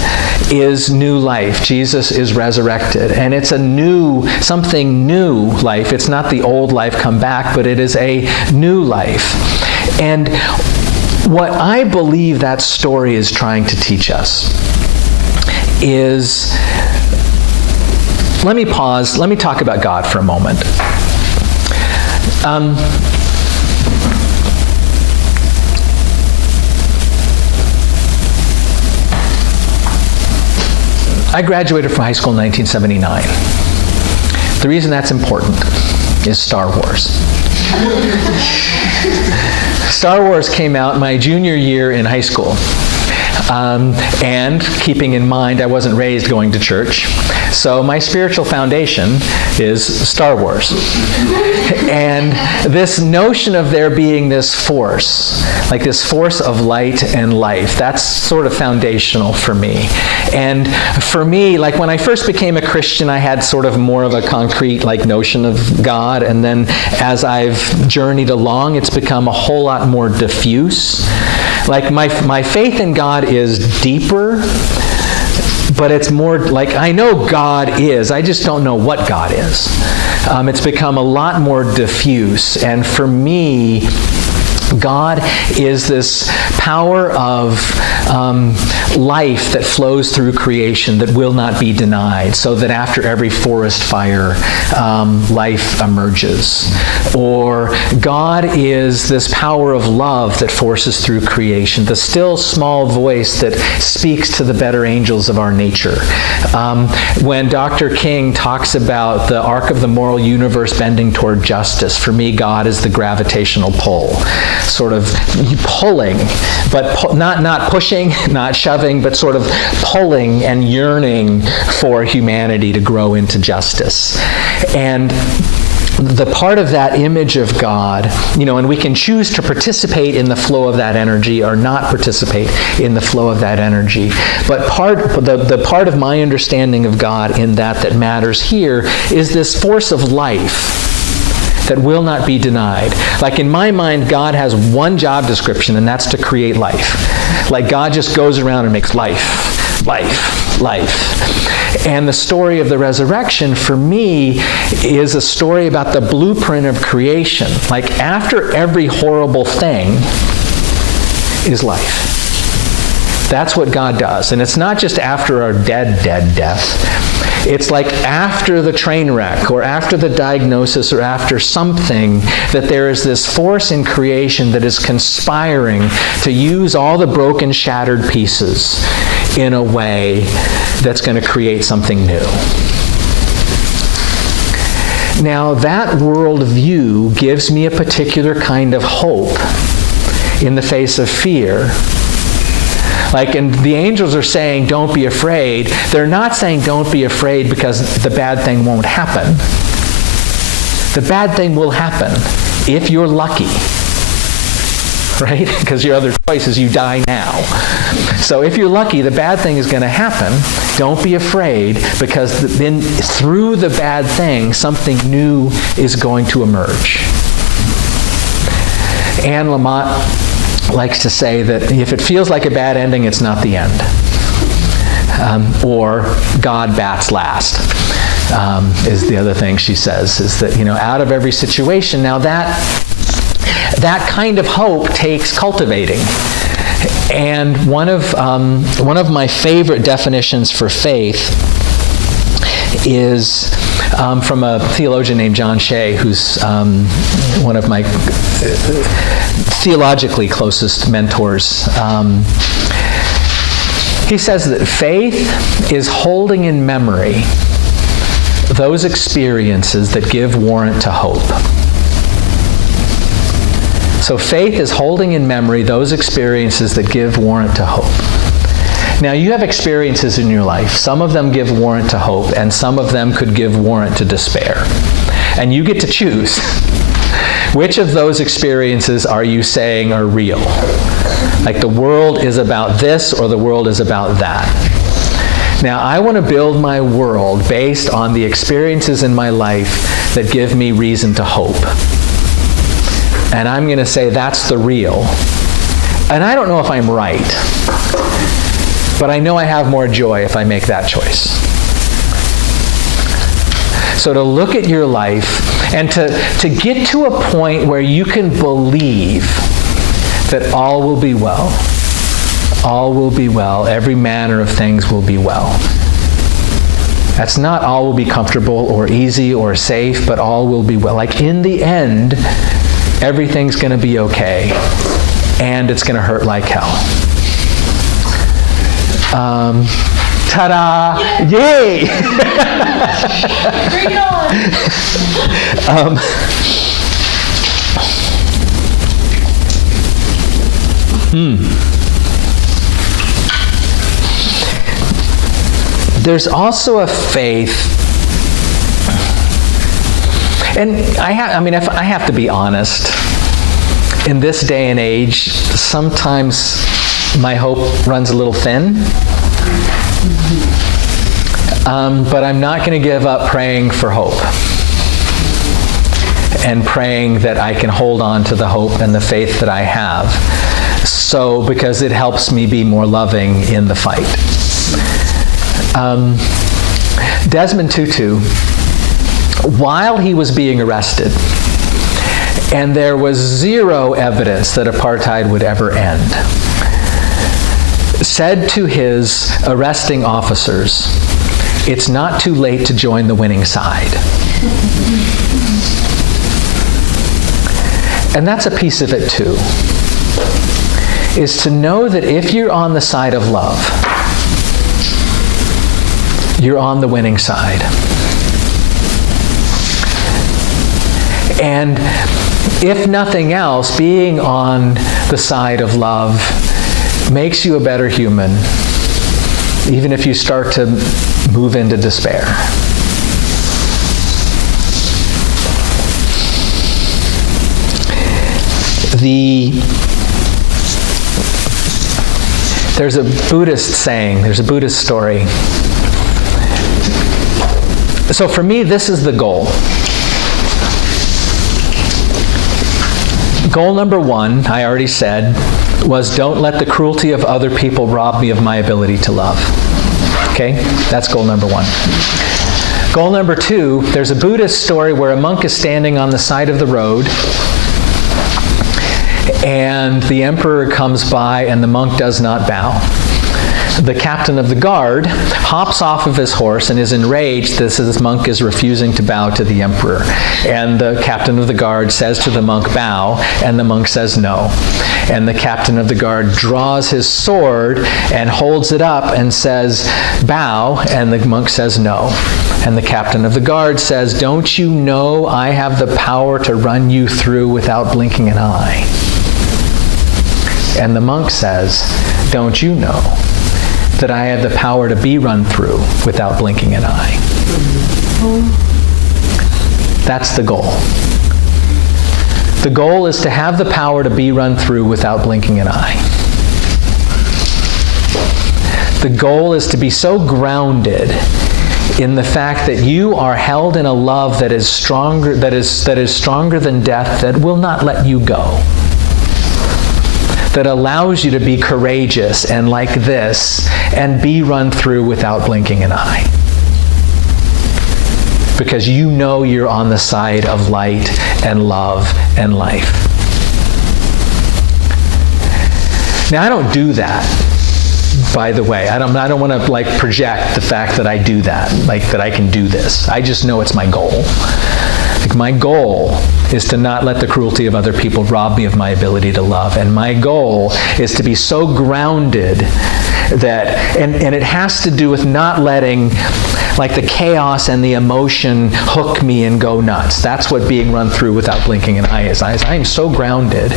is new life. Jesus is resurrected, and it's something new life. It's not the old life come back, but it is a new life. And what I believe that story is trying to teach us is, let me pause, let me talk about God for a moment. I graduated from high school in 1979. The reason that's important is Star Wars. Star Wars came out my junior year in high school. And keeping in mind I wasn't raised going to church, so my spiritual foundation is Star Wars. And this notion of there being this force, like this force of light and life, that's sort of foundational for me. And for me, like when I first became a Christian, I had sort of more of a concrete notion of God, and then as I've journeyed along, it's become a whole lot more diffuse. Like my faith in God is deeper, but it's more like I know God is, I just don't know what God is. It's become a lot more diffuse, and for me, God is this power of life that flows through creation that will not be denied, so that after every forest fire, life emerges. Or God is this power of love that forces through creation, the still small voice that speaks to the better angels of our nature. When Dr. King talks about the arc of the moral universe bending toward justice, for me, God is the gravitational pull. Sort of pulling, but not pushing, not shoving, but sort of pulling and yearning for humanity to grow into justice. And the part of that image of God, and we can choose to participate in the flow of that energy or not participate in the flow of that energy. But the part of my understanding of God in that matters here is this force of life that will not be denied. Like in my mind, God has one job description, and that's to create life. Like God just goes around and makes life. And the story of the resurrection, for me, is a story about the blueprint of creation. Like after every horrible thing is life. That's what God does. And it's not just after our dead death. It's like after the train wreck or after the diagnosis or after something, that there is this force in creation that is conspiring to use all the broken, shattered pieces in a way that's going to create something new. Now, that worldview gives me a particular kind of hope in the face of fear. Like, and the angels are saying, don't be afraid. They're not saying don't be afraid because the bad thing won't happen. The bad thing will happen if you're lucky. Right? Because your other choice is you die now. So if you're lucky, the bad thing is going to happen. Don't be afraid, because then through the bad thing, something new is going to emerge. Anne Lamott likes to say that if it feels like a bad ending, it's not the end. Or God bats last, is the other thing she says, is that, out of every situation, now that kind of hope takes cultivating. And one of my favorite definitions for faith is from a theologian named John Shea, who's one of my theologically closest mentors. He says that faith is holding in memory those experiences that give warrant to hope. So faith is holding in memory those experiences that give warrant to hope. Now, you have experiences in your life. Some of them give warrant to hope, and some of them could give warrant to despair. And you get to choose. Which of those experiences are you saying are real? Like the world is about this or the world is about that. Now, I want to build my world based on the experiences in my life that give me reason to hope. And I'm going to say that's the real. And I don't know if I'm right, but I know I have more joy if I make that choice. So to look at your life and to get to a point where you can believe that all will be well. All will be well. Every manner of things will be well. That's not all will be comfortable or easy or safe, but all will be well. Like in the end, everything's going to be okay, and it's going to hurt like hell. Ta-da! Yay! Bring it on! There's also a faith, and I have to be honest. In this day and age, sometimes my hope runs a little thin. But I'm not going to give up praying for hope and praying that I can hold on to the hope and the faith that I have. So, because it helps me be more loving in the fight. Desmond Tutu, while he was being arrested, and there was zero evidence that apartheid would ever end, said to his arresting officers, "It's not too late to join the winning side." And that's a piece of it too, is to know that if you're on the side of love, you're on the winning side. And if nothing else, being on the side of love makes you a better human, even if you start to move into despair. There's a Buddhist saying, there's a Buddhist story. So for me, this is the goal. Goal number one, I already said, was don't let the cruelty of other people rob me of my ability to love. Okay? That's goal number one. Goal number two, there's a Buddhist story where a monk is standing on the side of the road, and the emperor comes by and the monk does not bow. The captain of the guard hops off of his horse and is enraged that this monk is refusing to bow to the emperor. And the captain of the guard says to the monk, "Bow," and the monk says no. And the captain of the guard draws his sword and holds it up and says, "Bow," and the monk says no. And the captain of the guard says, "Don't you know I have the power to run you through without blinking an eye?" And the monk says, don't you know that I have the power to be run through without blinking an eye? That's the goal. The goal is to have the power to be run through without blinking an eye. The goal is to be so grounded in the fact that you are held in a love that is stronger, that is stronger than death, that will not let you go. That allows you to be courageous and like this and be run through without blinking an eye. Because you know you're on the side of light and love and life. Now, I don't do that, by the way. I don't want to like project the fact that I do that, like that I can do this. I just know it's my goal. Like, my goal is to not let the cruelty of other people rob me of my ability to love. And my goal is to be so grounded that, and it has to do with not letting like the chaos and the emotion hook me and go nuts. That's what being run through without blinking an eye is. I am so grounded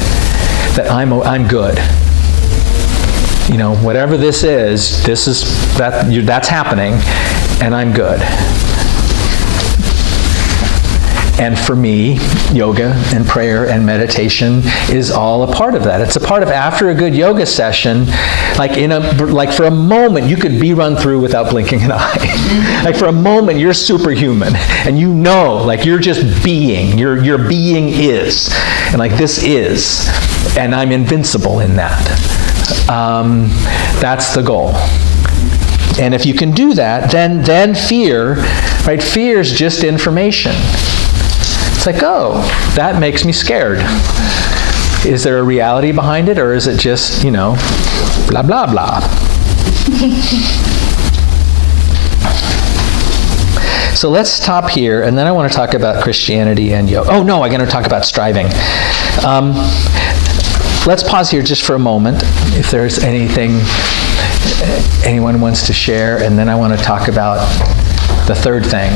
that I'm good. You know, whatever this is that's happening, and I'm good. And for me, yoga and prayer and meditation is all a part of that. It's a part of, after a good yoga session, like for a moment, you could be run through without blinking an eye. Like for a moment, you're superhuman, and you know, like you're just being. Your being is, and like this is, and I'm invincible in that. That's the goal. And if you can do that, then fear, right? Fear is just information. It's like, oh, that makes me scared. Is there a reality behind it, or is it just, blah, blah, blah? So let's stop here, and then I want to talk about Christianity and yoga. Oh, no, I'm going to talk about striving. Let's pause here just for a moment, if there's anything anyone wants to share, and then I want to talk about the third thing.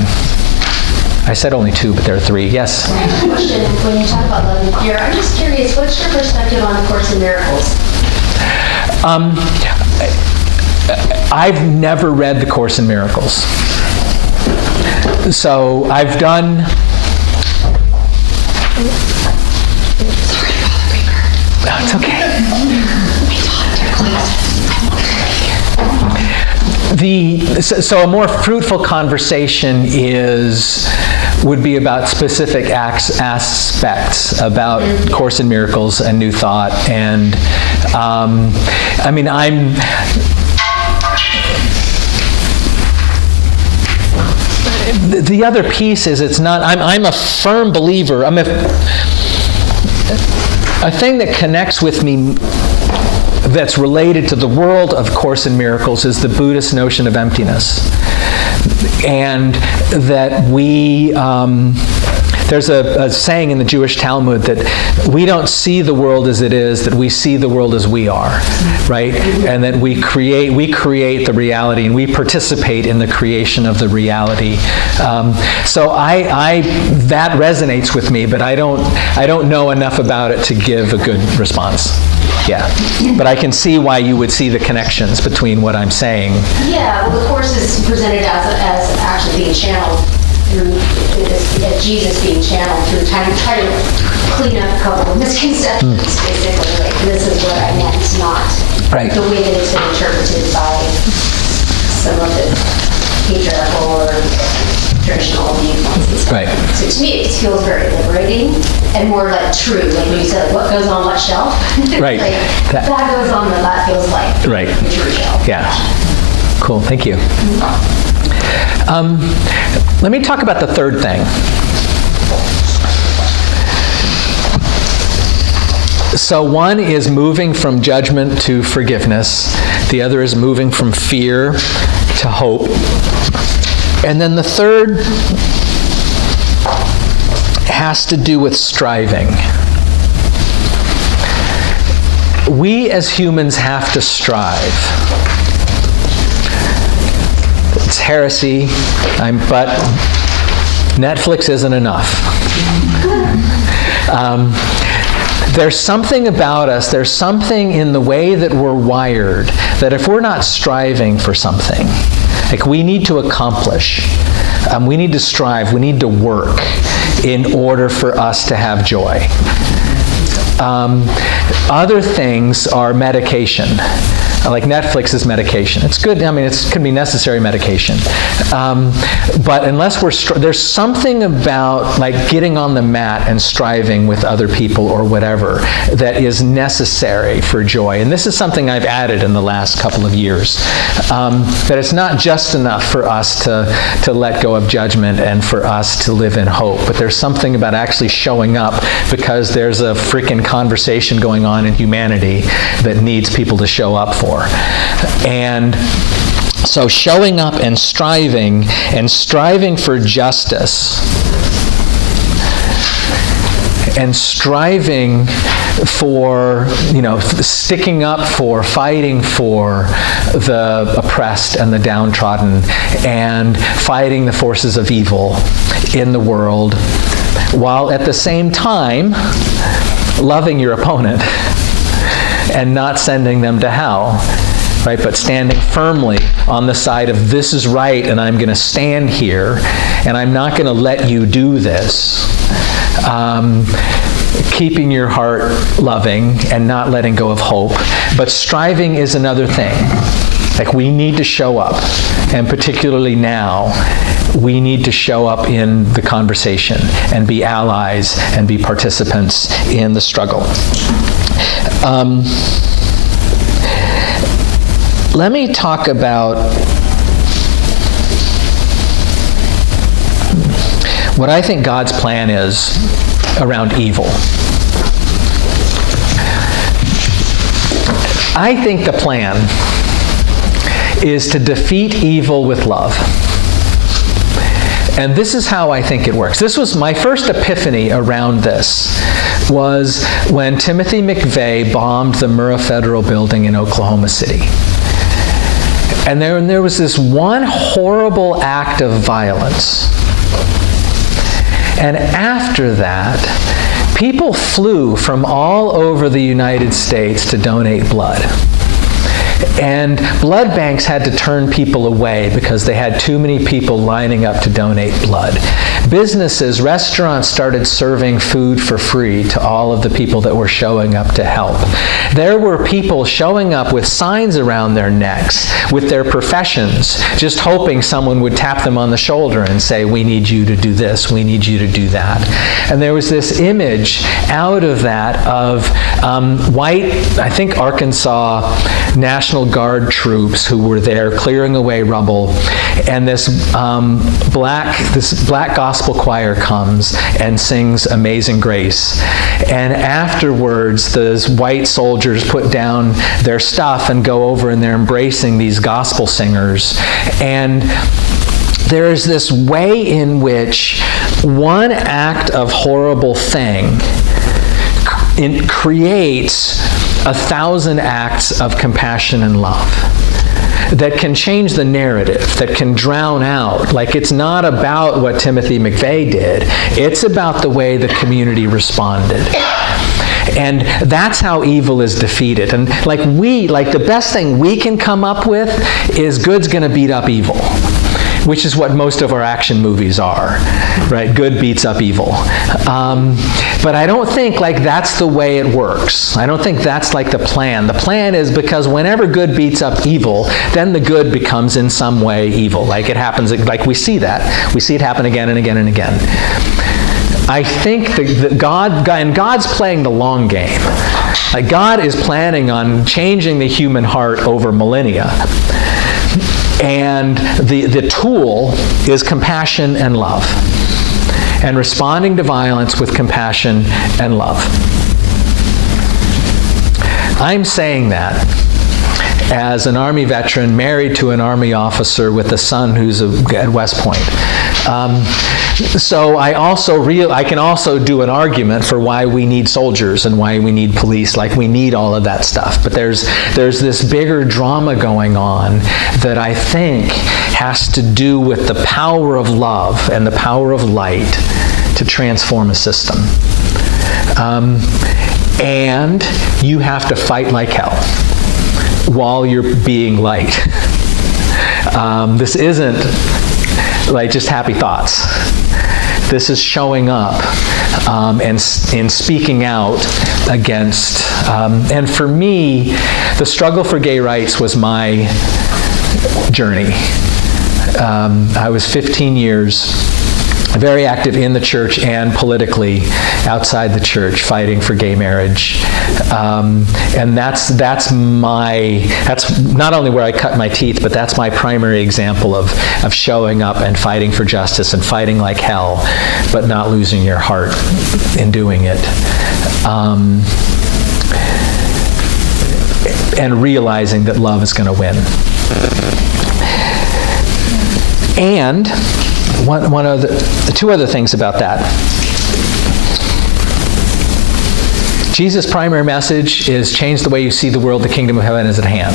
I said only two, but there are three. Yes? I have a question. When you talk about love and fear, I'm just curious, what's your perspective on A Course in Miracles? I've never read The Course in Miracles. So I've done... Sorry to bother you. No, it's okay. I taught your classes. I wanted to be here. So a more fruitful conversation would be about specific aspects about Course in Miracles and New Thought, and the other piece is it's not. I'm a firm believer. A thing that connects with me that's related to the world of Course in Miracles is the Buddhist notion of emptiness. And that there's a saying in the Jewish Talmud that we don't see the world as it is, that we see the world as we are, right? And that we create the reality, and we participate in the creation of the reality. So that resonates with me, but I don't know enough about it to give a good response. Yeah, but I can see why you would see the connections between what I'm saying. Yeah, well, the Course is presented as actually being channeled through, as Jesus being channeled through trying to clean up a couple of misconceptions, basically. Like, this is what I meant, not right. The way that it's been interpreted by some of the patriarchal or traditional viewpoints. Right. So to me, it just feels very liberating and more like true. Like when you said, like, what goes on what shelf? Right. Like, that goes on that feels like right. the true shelf. Yeah. Cool. Thank you. Let me talk about the third thing. So one is moving from judgment to forgiveness. The other is moving from fear to hope. And then the third has to do with striving. We as humans have to strive. It's heresy, but Netflix isn't enough. there's something about us, there's something in the way that we're wired, that if we're not striving for something, like we need to accomplish, we need to strive, we need to work in order for us to have joy. Other things are medication. Like Netflix is medication. It's good. I mean, it can be necessary medication. But unless there's something about like getting on the mat and striving with other people or whatever that is necessary for joy. And this is something I've added in the last couple of years. That it's not just enough for us to let go of judgment and for us to live in hope. But there's something about actually showing up because there's a freaking conversation going on in humanity that needs people to show up for. And so showing up and striving for justice and striving for, sticking up for, fighting for the oppressed and the downtrodden and fighting the forces of evil in the world, while at the same time loving your opponent and not sending them to hell, right? But standing firmly on the side of this is right, and I'm going to stand here, and I'm not going to let you do this. Keeping your heart loving and not letting go of hope. But striving is another thing. Like we need to show up, and particularly now, we need to show up in the conversation and be allies and be participants in the struggle. Let me talk about what I think God's plan is around evil. I think the plan is to defeat evil with love. And this is how I think it works. This was my first epiphany around this, was when Timothy McVeigh bombed the Murrah Federal Building in Oklahoma City. And there was this one horrible act of violence. And after that, people flew from all over the United States to donate blood. And blood banks had to turn people away because they had too many people lining up to donate blood. Businesses, restaurants started serving food for free to all of the people that were showing up to help. There were people showing up with signs around their necks with their professions, just hoping someone would tap them on the shoulder and say, we need you to do this, we need you to do that. And there was this image out of that of white, I think Arkansas National Guard troops who were there clearing away rubble, and this black gospel choir comes and sings Amazing Grace. And afterwards, the white soldiers put down their stuff and go over and they're embracing these gospel singers. And there is this way in which one act of horrible thing creates 1,000 acts of compassion and love that can change the narrative, that can drown out. Like, it's not about what Timothy McVeigh did. It's about the way the community responded. And that's how evil is defeated. And the best thing we can come up with is good's going to beat up evil, which is what most of our action movies are, right? Good beats up evil. But I don't think that's the way it works. I don't think that's the plan. The plan is because whenever good beats up evil, then the good becomes in some way evil. It happens, we see that. We see it happen again and again and again. I think that God's playing the long game. God is planning on changing the human heart over millennia. And the tool is compassion and love. And responding to violence with compassion and love. I'm saying that as an Army veteran married to an Army officer with a son who's at West Point. So I can also do an argument for why we need soldiers and why we need police. We need all of that stuff. But there's this bigger drama going on that I think has to do with the power of love and the power of light to transform a system. And you have to fight like hell while you're being light. This isn't like just happy thoughts. This is showing up and speaking out against. And for me, the struggle for gay rights was my journey. I was 15 years very active in the church and politically outside the church, fighting for gay marriage. And that's not only where I cut my teeth, but that's my primary example of showing up and fighting for justice and fighting like hell, but not losing your heart in doing it. And realizing that love is going to win. And two other things about that. Jesus' primary message is change the way you see the world, the kingdom of heaven is at hand.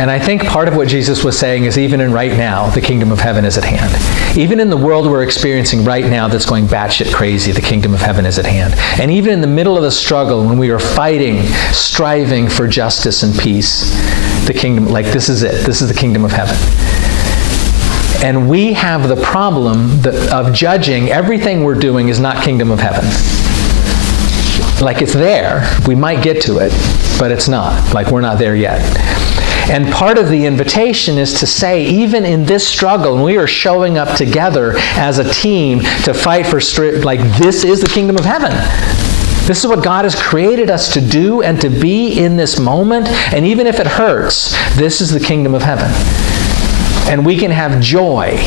And I think part of what Jesus was saying is even in right now, the kingdom of heaven is at hand. Even in the world we're experiencing right now that's going batshit crazy, the kingdom of heaven is at hand. And even in the middle of the struggle, when we are fighting, striving for justice and peace, the kingdom, like this is it. This is the kingdom of heaven. And we have the problem of judging everything we're doing is not kingdom of heaven. Like it's there. We might get to it, but it's not. Like we're not there yet. And part of the invitation is to say, even in this struggle, and we are showing up together as a team to fight for like this is the kingdom of heaven. This is what God has created us to do and to be in this moment. And even if it hurts, this is the kingdom of heaven. And we can have joy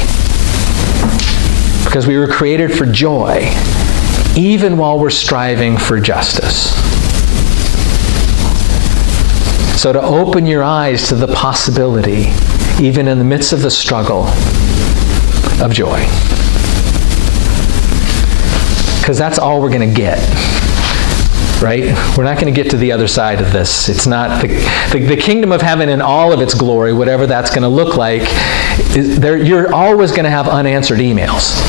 because we were created for joy, even while we're striving for justice. So to open your eyes to the possibility, even in the midst of the struggle, of joy. Because that's all we're going to get. Right? We're not going to get to the other side of this. It's not the kingdom of heaven in all of its glory, whatever that's going to look like. You're always going to have unanswered emails.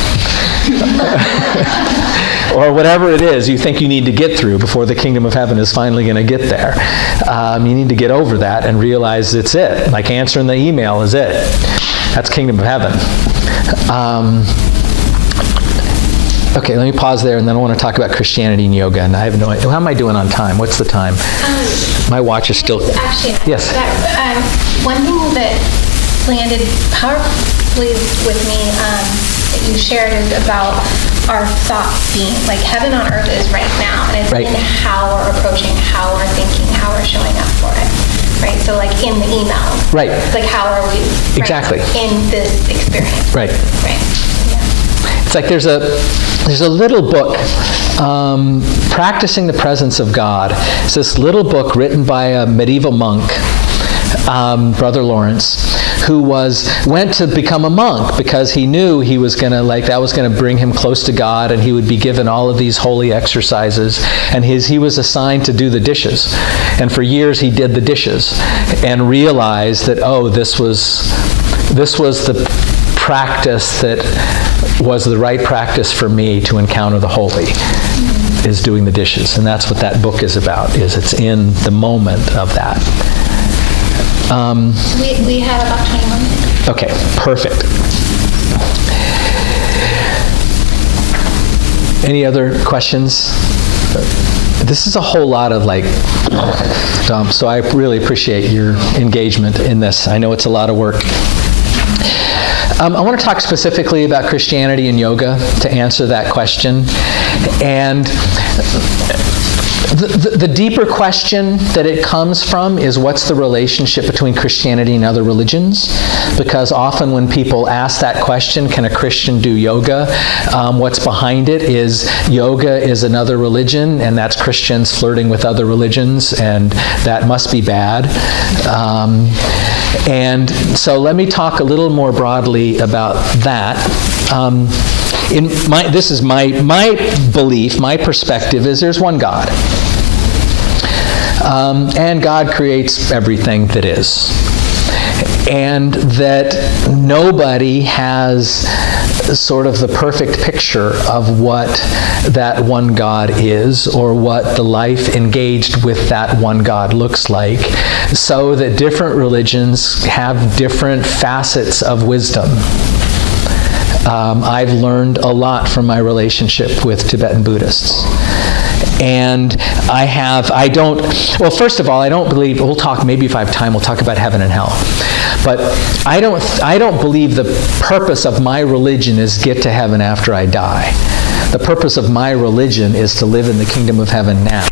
Or whatever it is you think you need to get through before the kingdom of heaven is finally going to get there. You need to get over that and realize it's it. Like answering the email is it. That's kingdom of heaven. Okay, let me pause there, and then I want to talk about Christianity and yoga. And I have no idea. How am I doing on time? What's the time? My watch is still... Actually, yes. One thing that landed powerfully with me that you shared is about our thoughts being, like heaven on earth is right now. And it's right. In how we're approaching, how we're thinking, how we're showing up for it. Right? So like in the email. Right. It's like how are we exactly in this experience. Right. Right. It's like there's a little book, Practicing the Presence of God. It's this little book written by a medieval monk, Brother Lawrence, who went to become a monk because he knew he was going to, that was going to bring him close to God, and he would be given all of these holy exercises. And he was assigned to do the dishes. And for years he did the dishes and realized that, this was the practice that was the right practice for me to encounter the holy, is doing the dishes. And that's what that book is about, is it's in the moment of that. We have about 21 minutes. Okay, perfect. Any other questions? This is a whole lot of dump, so I really appreciate your engagement in this. I know it's a lot of work. I want to talk specifically about Christianity and yoga to answer that question. And the deeper question that it comes from is, what's the relationship between Christianity and other religions? Because often when people ask that question, can a Christian do yoga? What's behind it is yoga is another religion, and that's Christians flirting with other religions, and that must be bad. And so let me talk a little more broadly about that. This is my belief, my perspective is there's one God. And God creates everything that is. And that nobody has sort of the perfect picture of what that one God is, or what the life engaged with that one God looks like, so that different religions have different facets of wisdom. I've learned a lot from my relationship with Tibetan Buddhists. And first of all, I don't believe, we'll talk, maybe if I have time, we'll talk about heaven and hell. But I don't believe the purpose of my religion is get to heaven after I die. The purpose of my religion is to live in the kingdom of heaven now,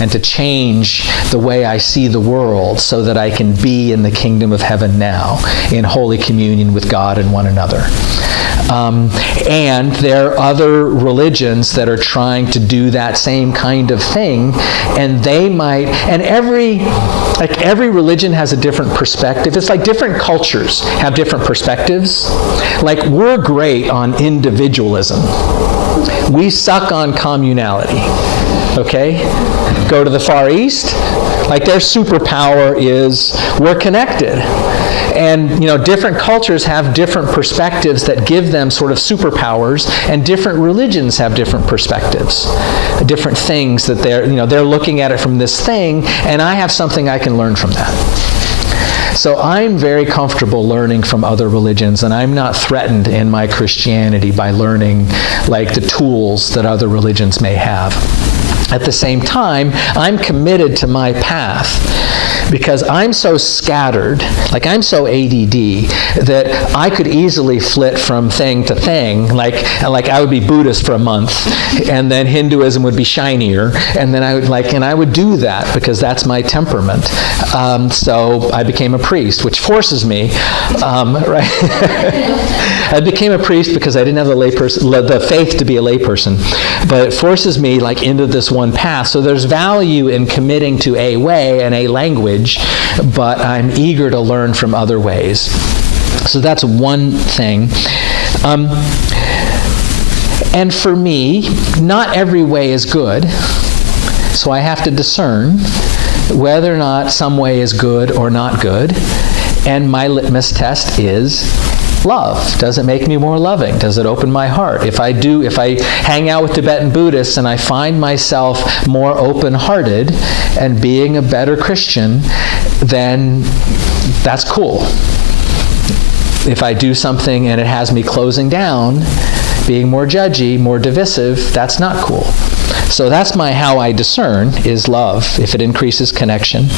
and to change the way I see the world so that I can be in the kingdom of heaven now, in holy communion with God and one another. And there are other religions that are trying to do that same kind of thing, and every religion has a different perspective. It's like different cultures have different perspectives. Like, we're great on individualism. We suck on communality. Okay? Go to the Far East, like their superpower is we're connected. And, different cultures have different perspectives that give them sort of superpowers, and different religions have different perspectives, different things that they're looking at it from this thing, and I have something I can learn from that. So I'm very comfortable learning from other religions, and I'm not threatened in my Christianity by learning like the tools that other religions may have. At the same time, I'm committed to my path, because I'm so scattered, like I'm so ADD, that I could easily flit from thing to thing. Like I would be Buddhist for a month, and then Hinduism would be shinier, and then I would do that because that's my temperament. So I became a priest, which forces me, right? I became a priest because I didn't have the faith to be a layperson, but it forces me into this one path. So there's value in committing to a way and a language, but I'm eager to learn from other ways. So that's one thing. And for me, not every way is good, so I have to discern whether or not some way is good or not good. And my litmus test is love. Does it make me more loving? Does it open my heart? If I hang out with Tibetan Buddhists and I find myself more open-hearted and being a better Christian, then that's cool. If I do something and it has me closing down, being more judgy, more divisive, that's not cool. So that's how I discern is love, if it increases connection.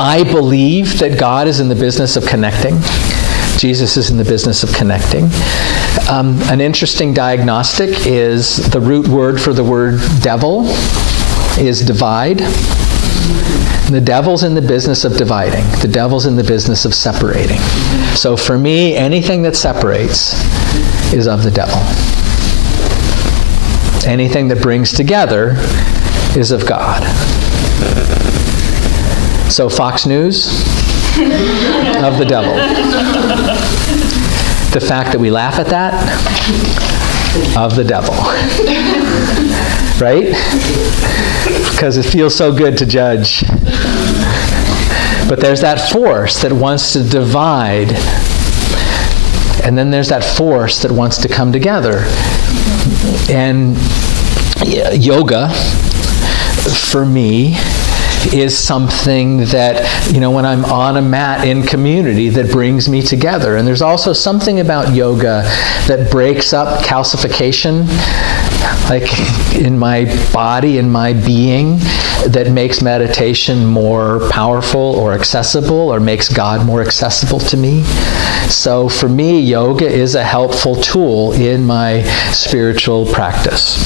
I believe that God is in the business of connecting. Jesus is in the business of connecting. An interesting diagnostic is the root word for the word devil is divide. The devil's in the business of dividing. The devil's in the business of separating. So for me, anything that separates is of the devil. Anything that brings together is of God. So Fox News, of the devil. The fact that we laugh at that, of the devil. Right? Because it feels so good to judge. But there's that force that wants to divide, and then there's that force that wants to come together. And yoga, for me, is something that, when I'm on a mat in community, that brings me together. And there's also something about yoga that breaks up calcification, like in my body, in my being, that makes meditation more powerful or accessible, or makes God more accessible to me. So for me, yoga is a helpful tool in my spiritual practice.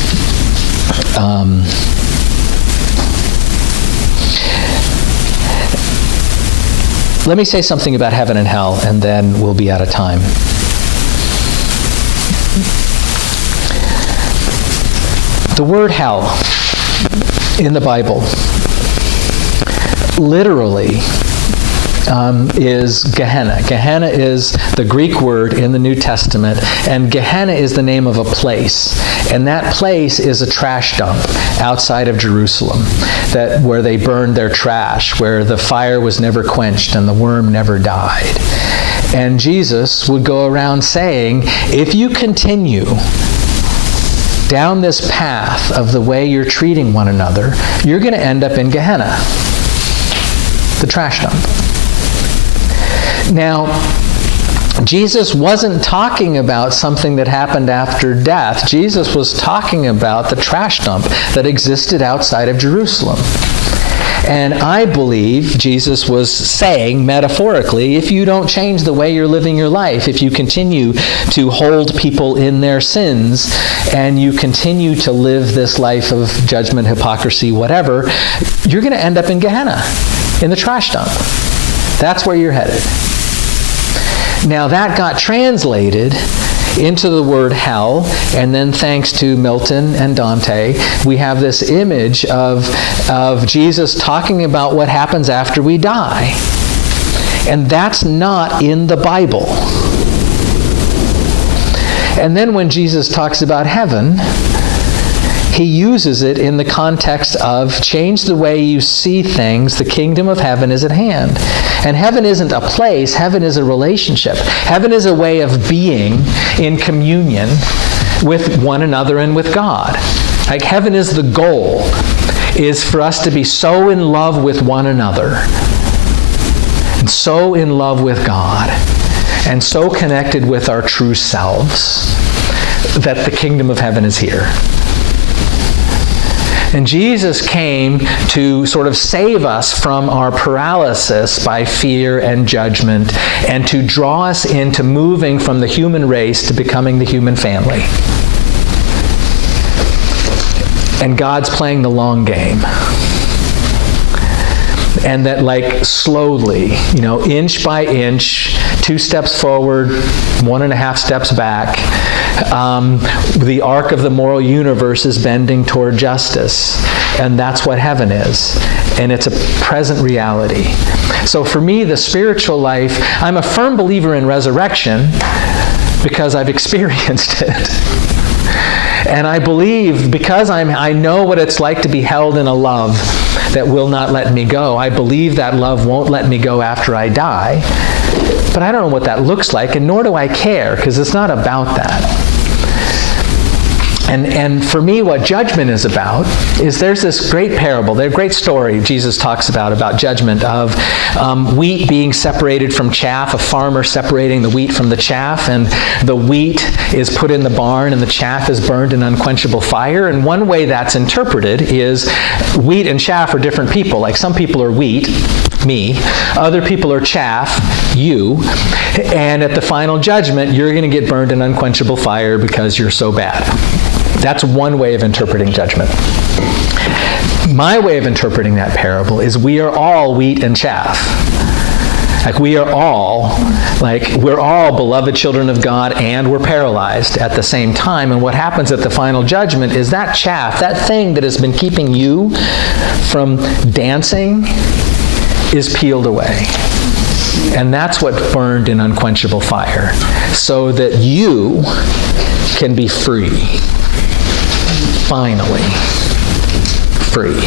Let me say something about heaven and hell, and then we'll be out of time. The word hell in the Bible literally is Gehenna. Gehenna is the Greek word in the New Testament, and Gehenna is the name of a place. And that place is a trash dump outside of Jerusalem, where they burned their trash, where the fire was never quenched and the worm never died. And Jesus would go around saying, if you continue down this path of the way you're treating one another, you're going to end up in Gehenna, the trash dump. Now, Jesus wasn't talking about something that happened after death. Jesus was talking about the trash dump that existed outside of Jerusalem. And I believe Jesus was saying, metaphorically, if you don't change the way you're living your life, if you continue to hold people in their sins, and you continue to live this life of judgment, hypocrisy, whatever, you're going to end up in Gehenna, in the trash dump. That's where you're headed. Now that got translated into the word hell, and then thanks to Milton and Dante, we have this image of Jesus talking about what happens after we die. And that's not in the Bible. And then when Jesus talks about heaven, he uses it in the context of change the way you see things, the kingdom of heaven is at hand. And heaven isn't a place, heaven is a relationship. Heaven is a way of being in communion with one another and with God. Like heaven is the goal, is for us to be so in love with one another, and so in love with God, and so connected with our true selves, that the kingdom of heaven is here. And Jesus came to sort of save us from our paralysis by fear and judgment, and to draw us into moving from the human race to becoming the human family. And God's playing the long game. And that like slowly, inch by inch, 2 steps forward, 1.5 steps back, the arc of the moral universe is bending toward justice. And that's what heaven is. And it's a present reality. So for me, the spiritual life, I'm a firm believer in resurrection because I've experienced it. And I believe, because I know what it's like to be held in a love that will not let me go, I believe that love won't let me go after I die. But I don't know what that looks like, and nor do I care, because it's not about that. And for me, what judgment is about is there's this great parable, there's a great story Jesus talks about judgment, of wheat being separated from chaff, a farmer separating the wheat from the chaff, and the wheat is put in the barn and the chaff is burned in unquenchable fire. And one way that's interpreted is wheat and chaff are different people. Like some people are wheat, me, other people are chaff, you, and at the final judgment, you're going to get burned in unquenchable fire because you're so bad. That's one way of interpreting judgment. My way of interpreting that parable is we are all wheat and chaff. Like we're all beloved children of God, and we're paralyzed at the same time. And what happens at the final judgment is that chaff, that thing that has been keeping you from dancing, is peeled away. And that's what burned in unquenchable fire, so that you can be free. Finally, free.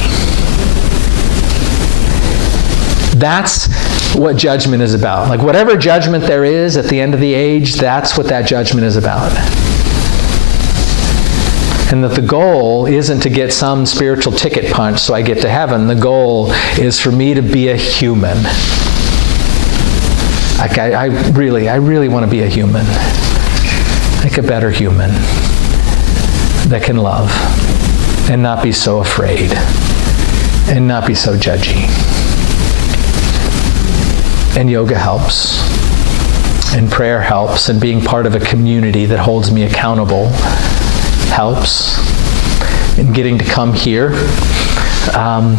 That's what judgment is about. Like whatever judgment there is at the end of the age, that's what that judgment is about. And that the goal isn't to get some spiritual ticket punch so I get to heaven. The goal is for me to be a human. Like I really want to be a human. Like a better human that can love and not be so afraid and not be so judgy. And yoga helps, and prayer helps, and being part of a community that holds me accountable helps, and getting to come here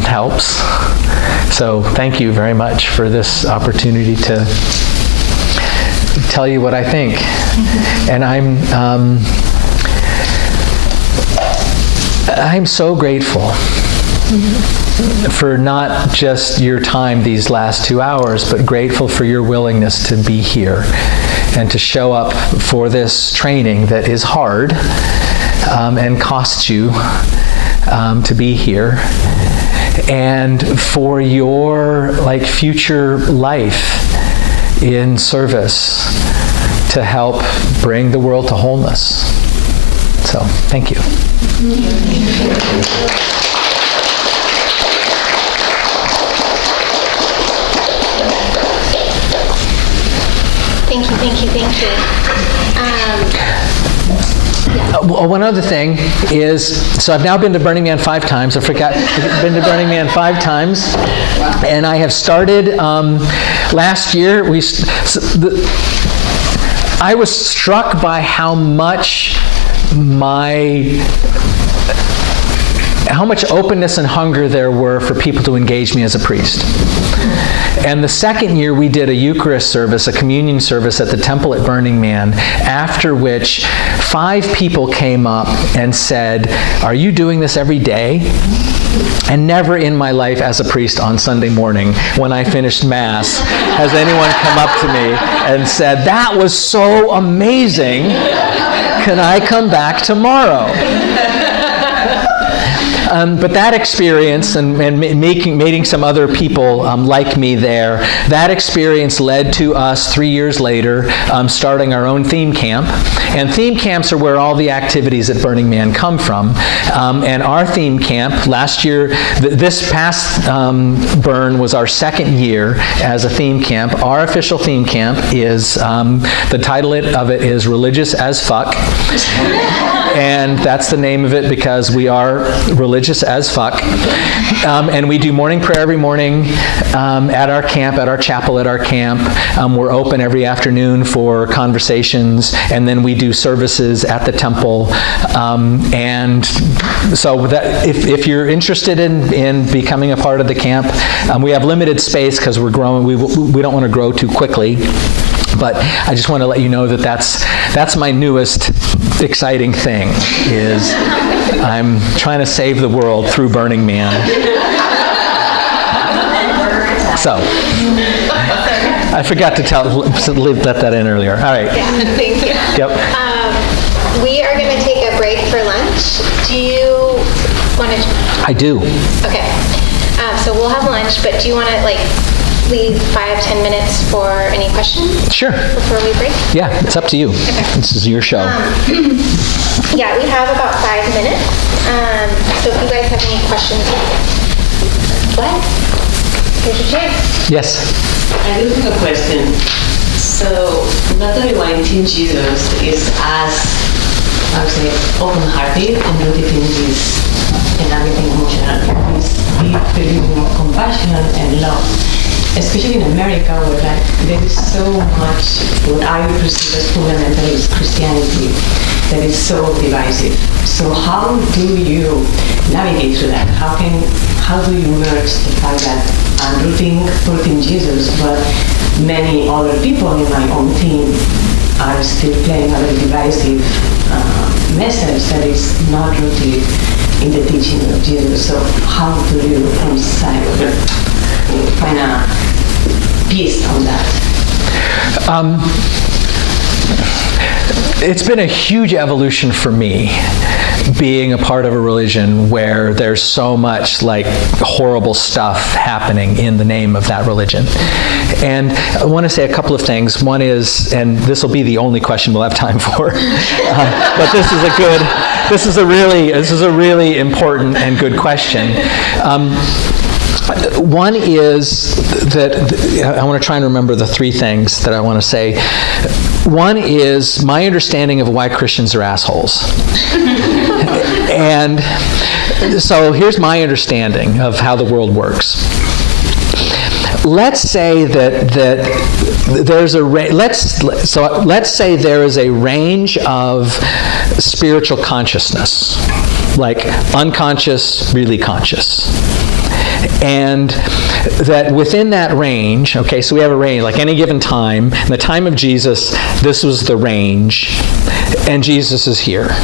helps. So thank you very much for this opportunity to tell you what I think. And I'm so grateful for not just your time these last 2 hours, but grateful for your willingness to be here and to show up for this training that is hard and costs you to be here, and for your future life in service to help bring the world to wholeness. So, thank you. Thank you. One other thing is, so I've now been to Burning Man 5 times. Been to Burning Man 5 times, and I have started last year. I was struck by how much openness and hunger there were for people to engage me as a priest. And the second year we did a Eucharist service, a communion service at the temple at Burning Man, after which 5 people came up and said, "Are you doing this every day?" And never in my life as a priest on Sunday morning, when I finished Mass, has anyone come up to me and said, "That was so amazing. Can I come back tomorrow?" But that experience and meeting some other people like me there, that experience led to us 3 years later starting our own theme camp. And theme camps are where all the activities at Burning Man come from. And our theme camp, last year, this past burn was our second year as a theme camp. Our official theme camp is, the title of it is Religious as Fuck. And that's the name of it because we are religious as fuck. And we do morning prayer every morning at our camp, at our chapel at our camp. We're open every afternoon for conversations, and then we do services at the temple. And so that, if you're interested in becoming a part of the camp, we have limited space because we're growing. We don't want to grow too quickly. But I just want to let you know that that's my newest exciting thing, is I'm trying to save the world through Burning Man. So, I forgot to let that in earlier. All right. Yeah, thank you. Yep. We are going to take a break for lunch. Do you want to? I do. Okay. So we'll have lunch, but do you want to leave 5-10 minutes for any questions? Sure. Before we break? Yeah, it's up to you. Okay. This is your show. Yeah, we have about 5 minutes. So if you guys have any questions, go ahead. Here's your chance. Yes. I do have a question. So, not everyone in Jesus is as, I would say, open-hearted and rooted in this and everything emotional. This deep feeling of compassion and love. Especially in America, where there is so much what I would perceive as fundamentalist Christianity that is so divisive. So how do you navigate through that? How do you merge the fact that I'm rooting Jesus, but many other people in my own team are still playing a very divisive message that is not rooted in the teaching of Jesus? So how do you find a peace on that? It's been a huge evolution for me, being a part of a religion where there's so much horrible stuff happening in the name of that religion. And I want to say a couple of things. One is, and this will be the only question we'll have time for, but this is a really important and good question. One is that I want to try and remember the 3 things that I want to say. One is my understanding of why Christians are assholes. And so here's my understanding of how the world works. Let's say that there's let's say there is a range of spiritual consciousness, like unconscious, really conscious. And that within that range, okay, so we have a range, like any given time, in the time of Jesus, this was the range, and Jesus is here,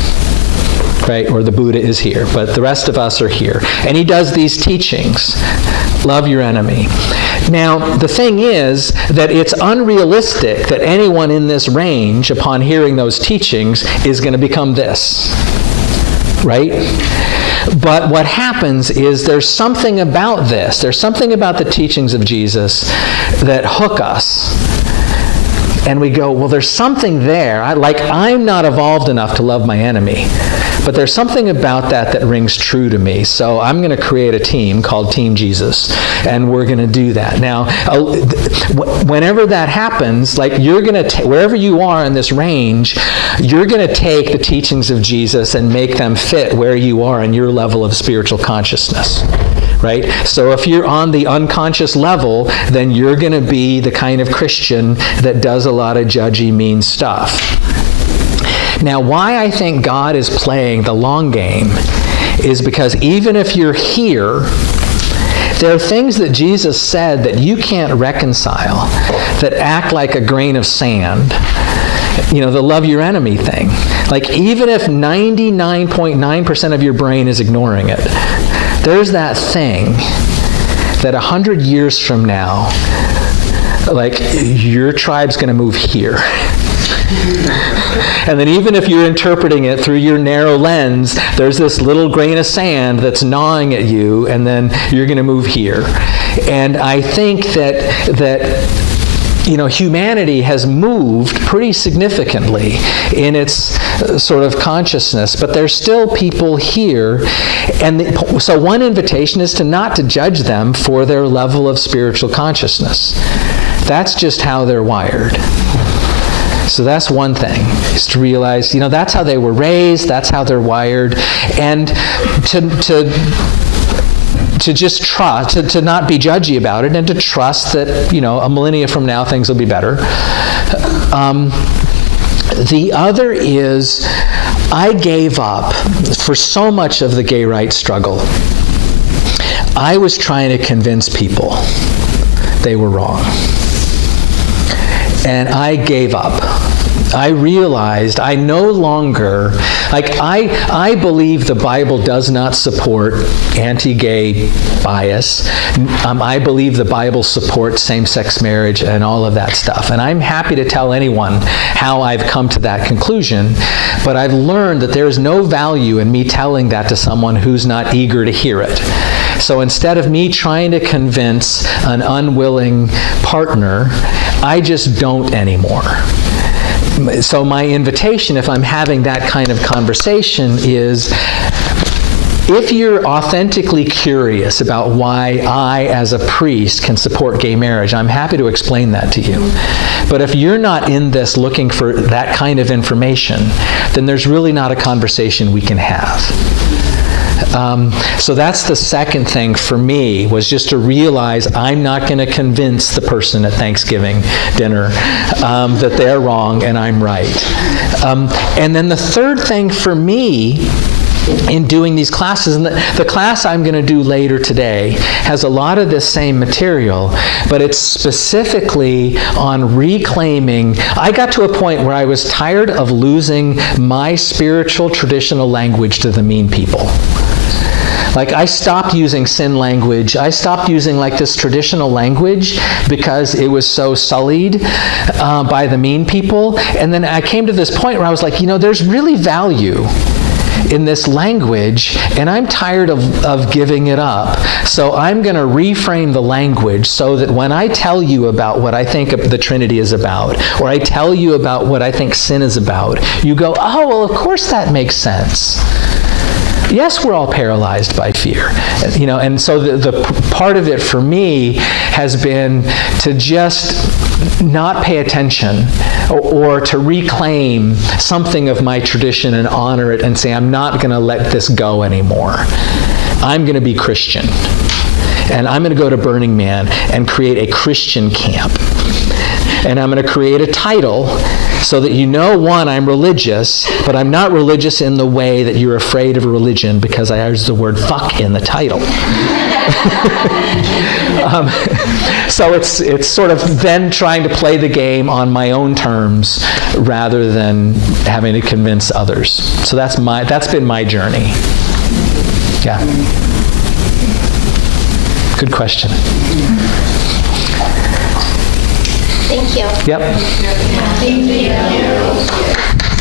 right? Or the Buddha is here, but the rest of us are here. And he does these teachings. Love your enemy. Now, the thing is that it's unrealistic that anyone in this range, upon hearing those teachings, is going to become this, right? But what happens is there's something about this, there's something about the teachings of Jesus that hook us. and we go, well, there's something there. I'm not evolved enough to love my enemy, but there's something about that rings true to me. So I'm going to create a team called Team Jesus, and we're going to do that. Now, whenever that happens, you're going to, wherever you are in this range, you're going to take the teachings of Jesus and make them fit where you are in your level of spiritual consciousness. Right? So if you're on the unconscious level, then you're going to be the kind of Christian that does a lot of judgy, mean stuff. Now, why I think God is playing the long game is because even if you're here, there are things that Jesus said that you can't reconcile, that act like a grain of sand. The love your enemy thing. Even if 99.9% of your brain is ignoring it, there's that thing that 100 years from now, your tribe's going to move here. And then even if you're interpreting it through your narrow lens, there's this little grain of sand that's gnawing at you, and then you're going to move here. And I think that humanity has moved pretty significantly in its sort of consciousness, but there's still people here. And so one invitation is not to judge them for their level of spiritual consciousness. That's just how they're wired. So that's one thing, is to realize, that's how they were raised, that's how they're wired, and to just trust, to not be judgy about it, and to trust that, a millennia from now things will be better. The other is, I gave up for so much of the gay rights struggle. I was trying to convince people they were wrong. And I gave up. I realized I no longer, I believe the Bible does not support anti-gay bias. I believe the Bible supports same-sex marriage and all of that stuff. And I'm happy to tell anyone how I've come to that conclusion, but I've learned that there is no value in me telling that to someone who's not eager to hear it. So instead of me trying to convince an unwilling partner, I just don't anymore. So my invitation, if I'm having that kind of conversation, is if you're authentically curious about why I, as a priest, can support gay marriage, I'm happy to explain that to you. But if you're not in this looking for that kind of information, then there's really not a conversation we can have. So that's the second thing for me, was just to realize I'm not going to convince the person at Thanksgiving dinner that they're wrong and I'm right. And then the third thing for me in doing these classes, and the class I'm going to do later today has a lot of this same material, but it's specifically on reclaiming. I got to a point where I was tired of losing my spiritual traditional language to the mean people. I stopped using sin language. I stopped using this traditional language because it was so sullied by the mean people. And then I came to this point where I was like, there's really value in this language, and I'm tired of giving it up. So I'm going to reframe the language so that when I tell you about what I think the Trinity is about, or I tell you about what I think sin is about, you go, oh, well, of course that makes sense. Yes, we're all paralyzed by fear, and so the part of it for me has been to just not pay attention or to reclaim something of my tradition and honor it and say, I'm not going to let this go anymore. I'm going to be Christian. And I'm going to go to Burning Man and create a Christian camp. And I'm going to create a title so that one, I'm religious, but I'm not religious in the way that you're afraid of religion because I use the word fuck in the title. So it's sort of then trying to play the game on my own terms rather than having to convince others. So that's been my journey. Yeah. Good question. Thank you. Yep. Thank you.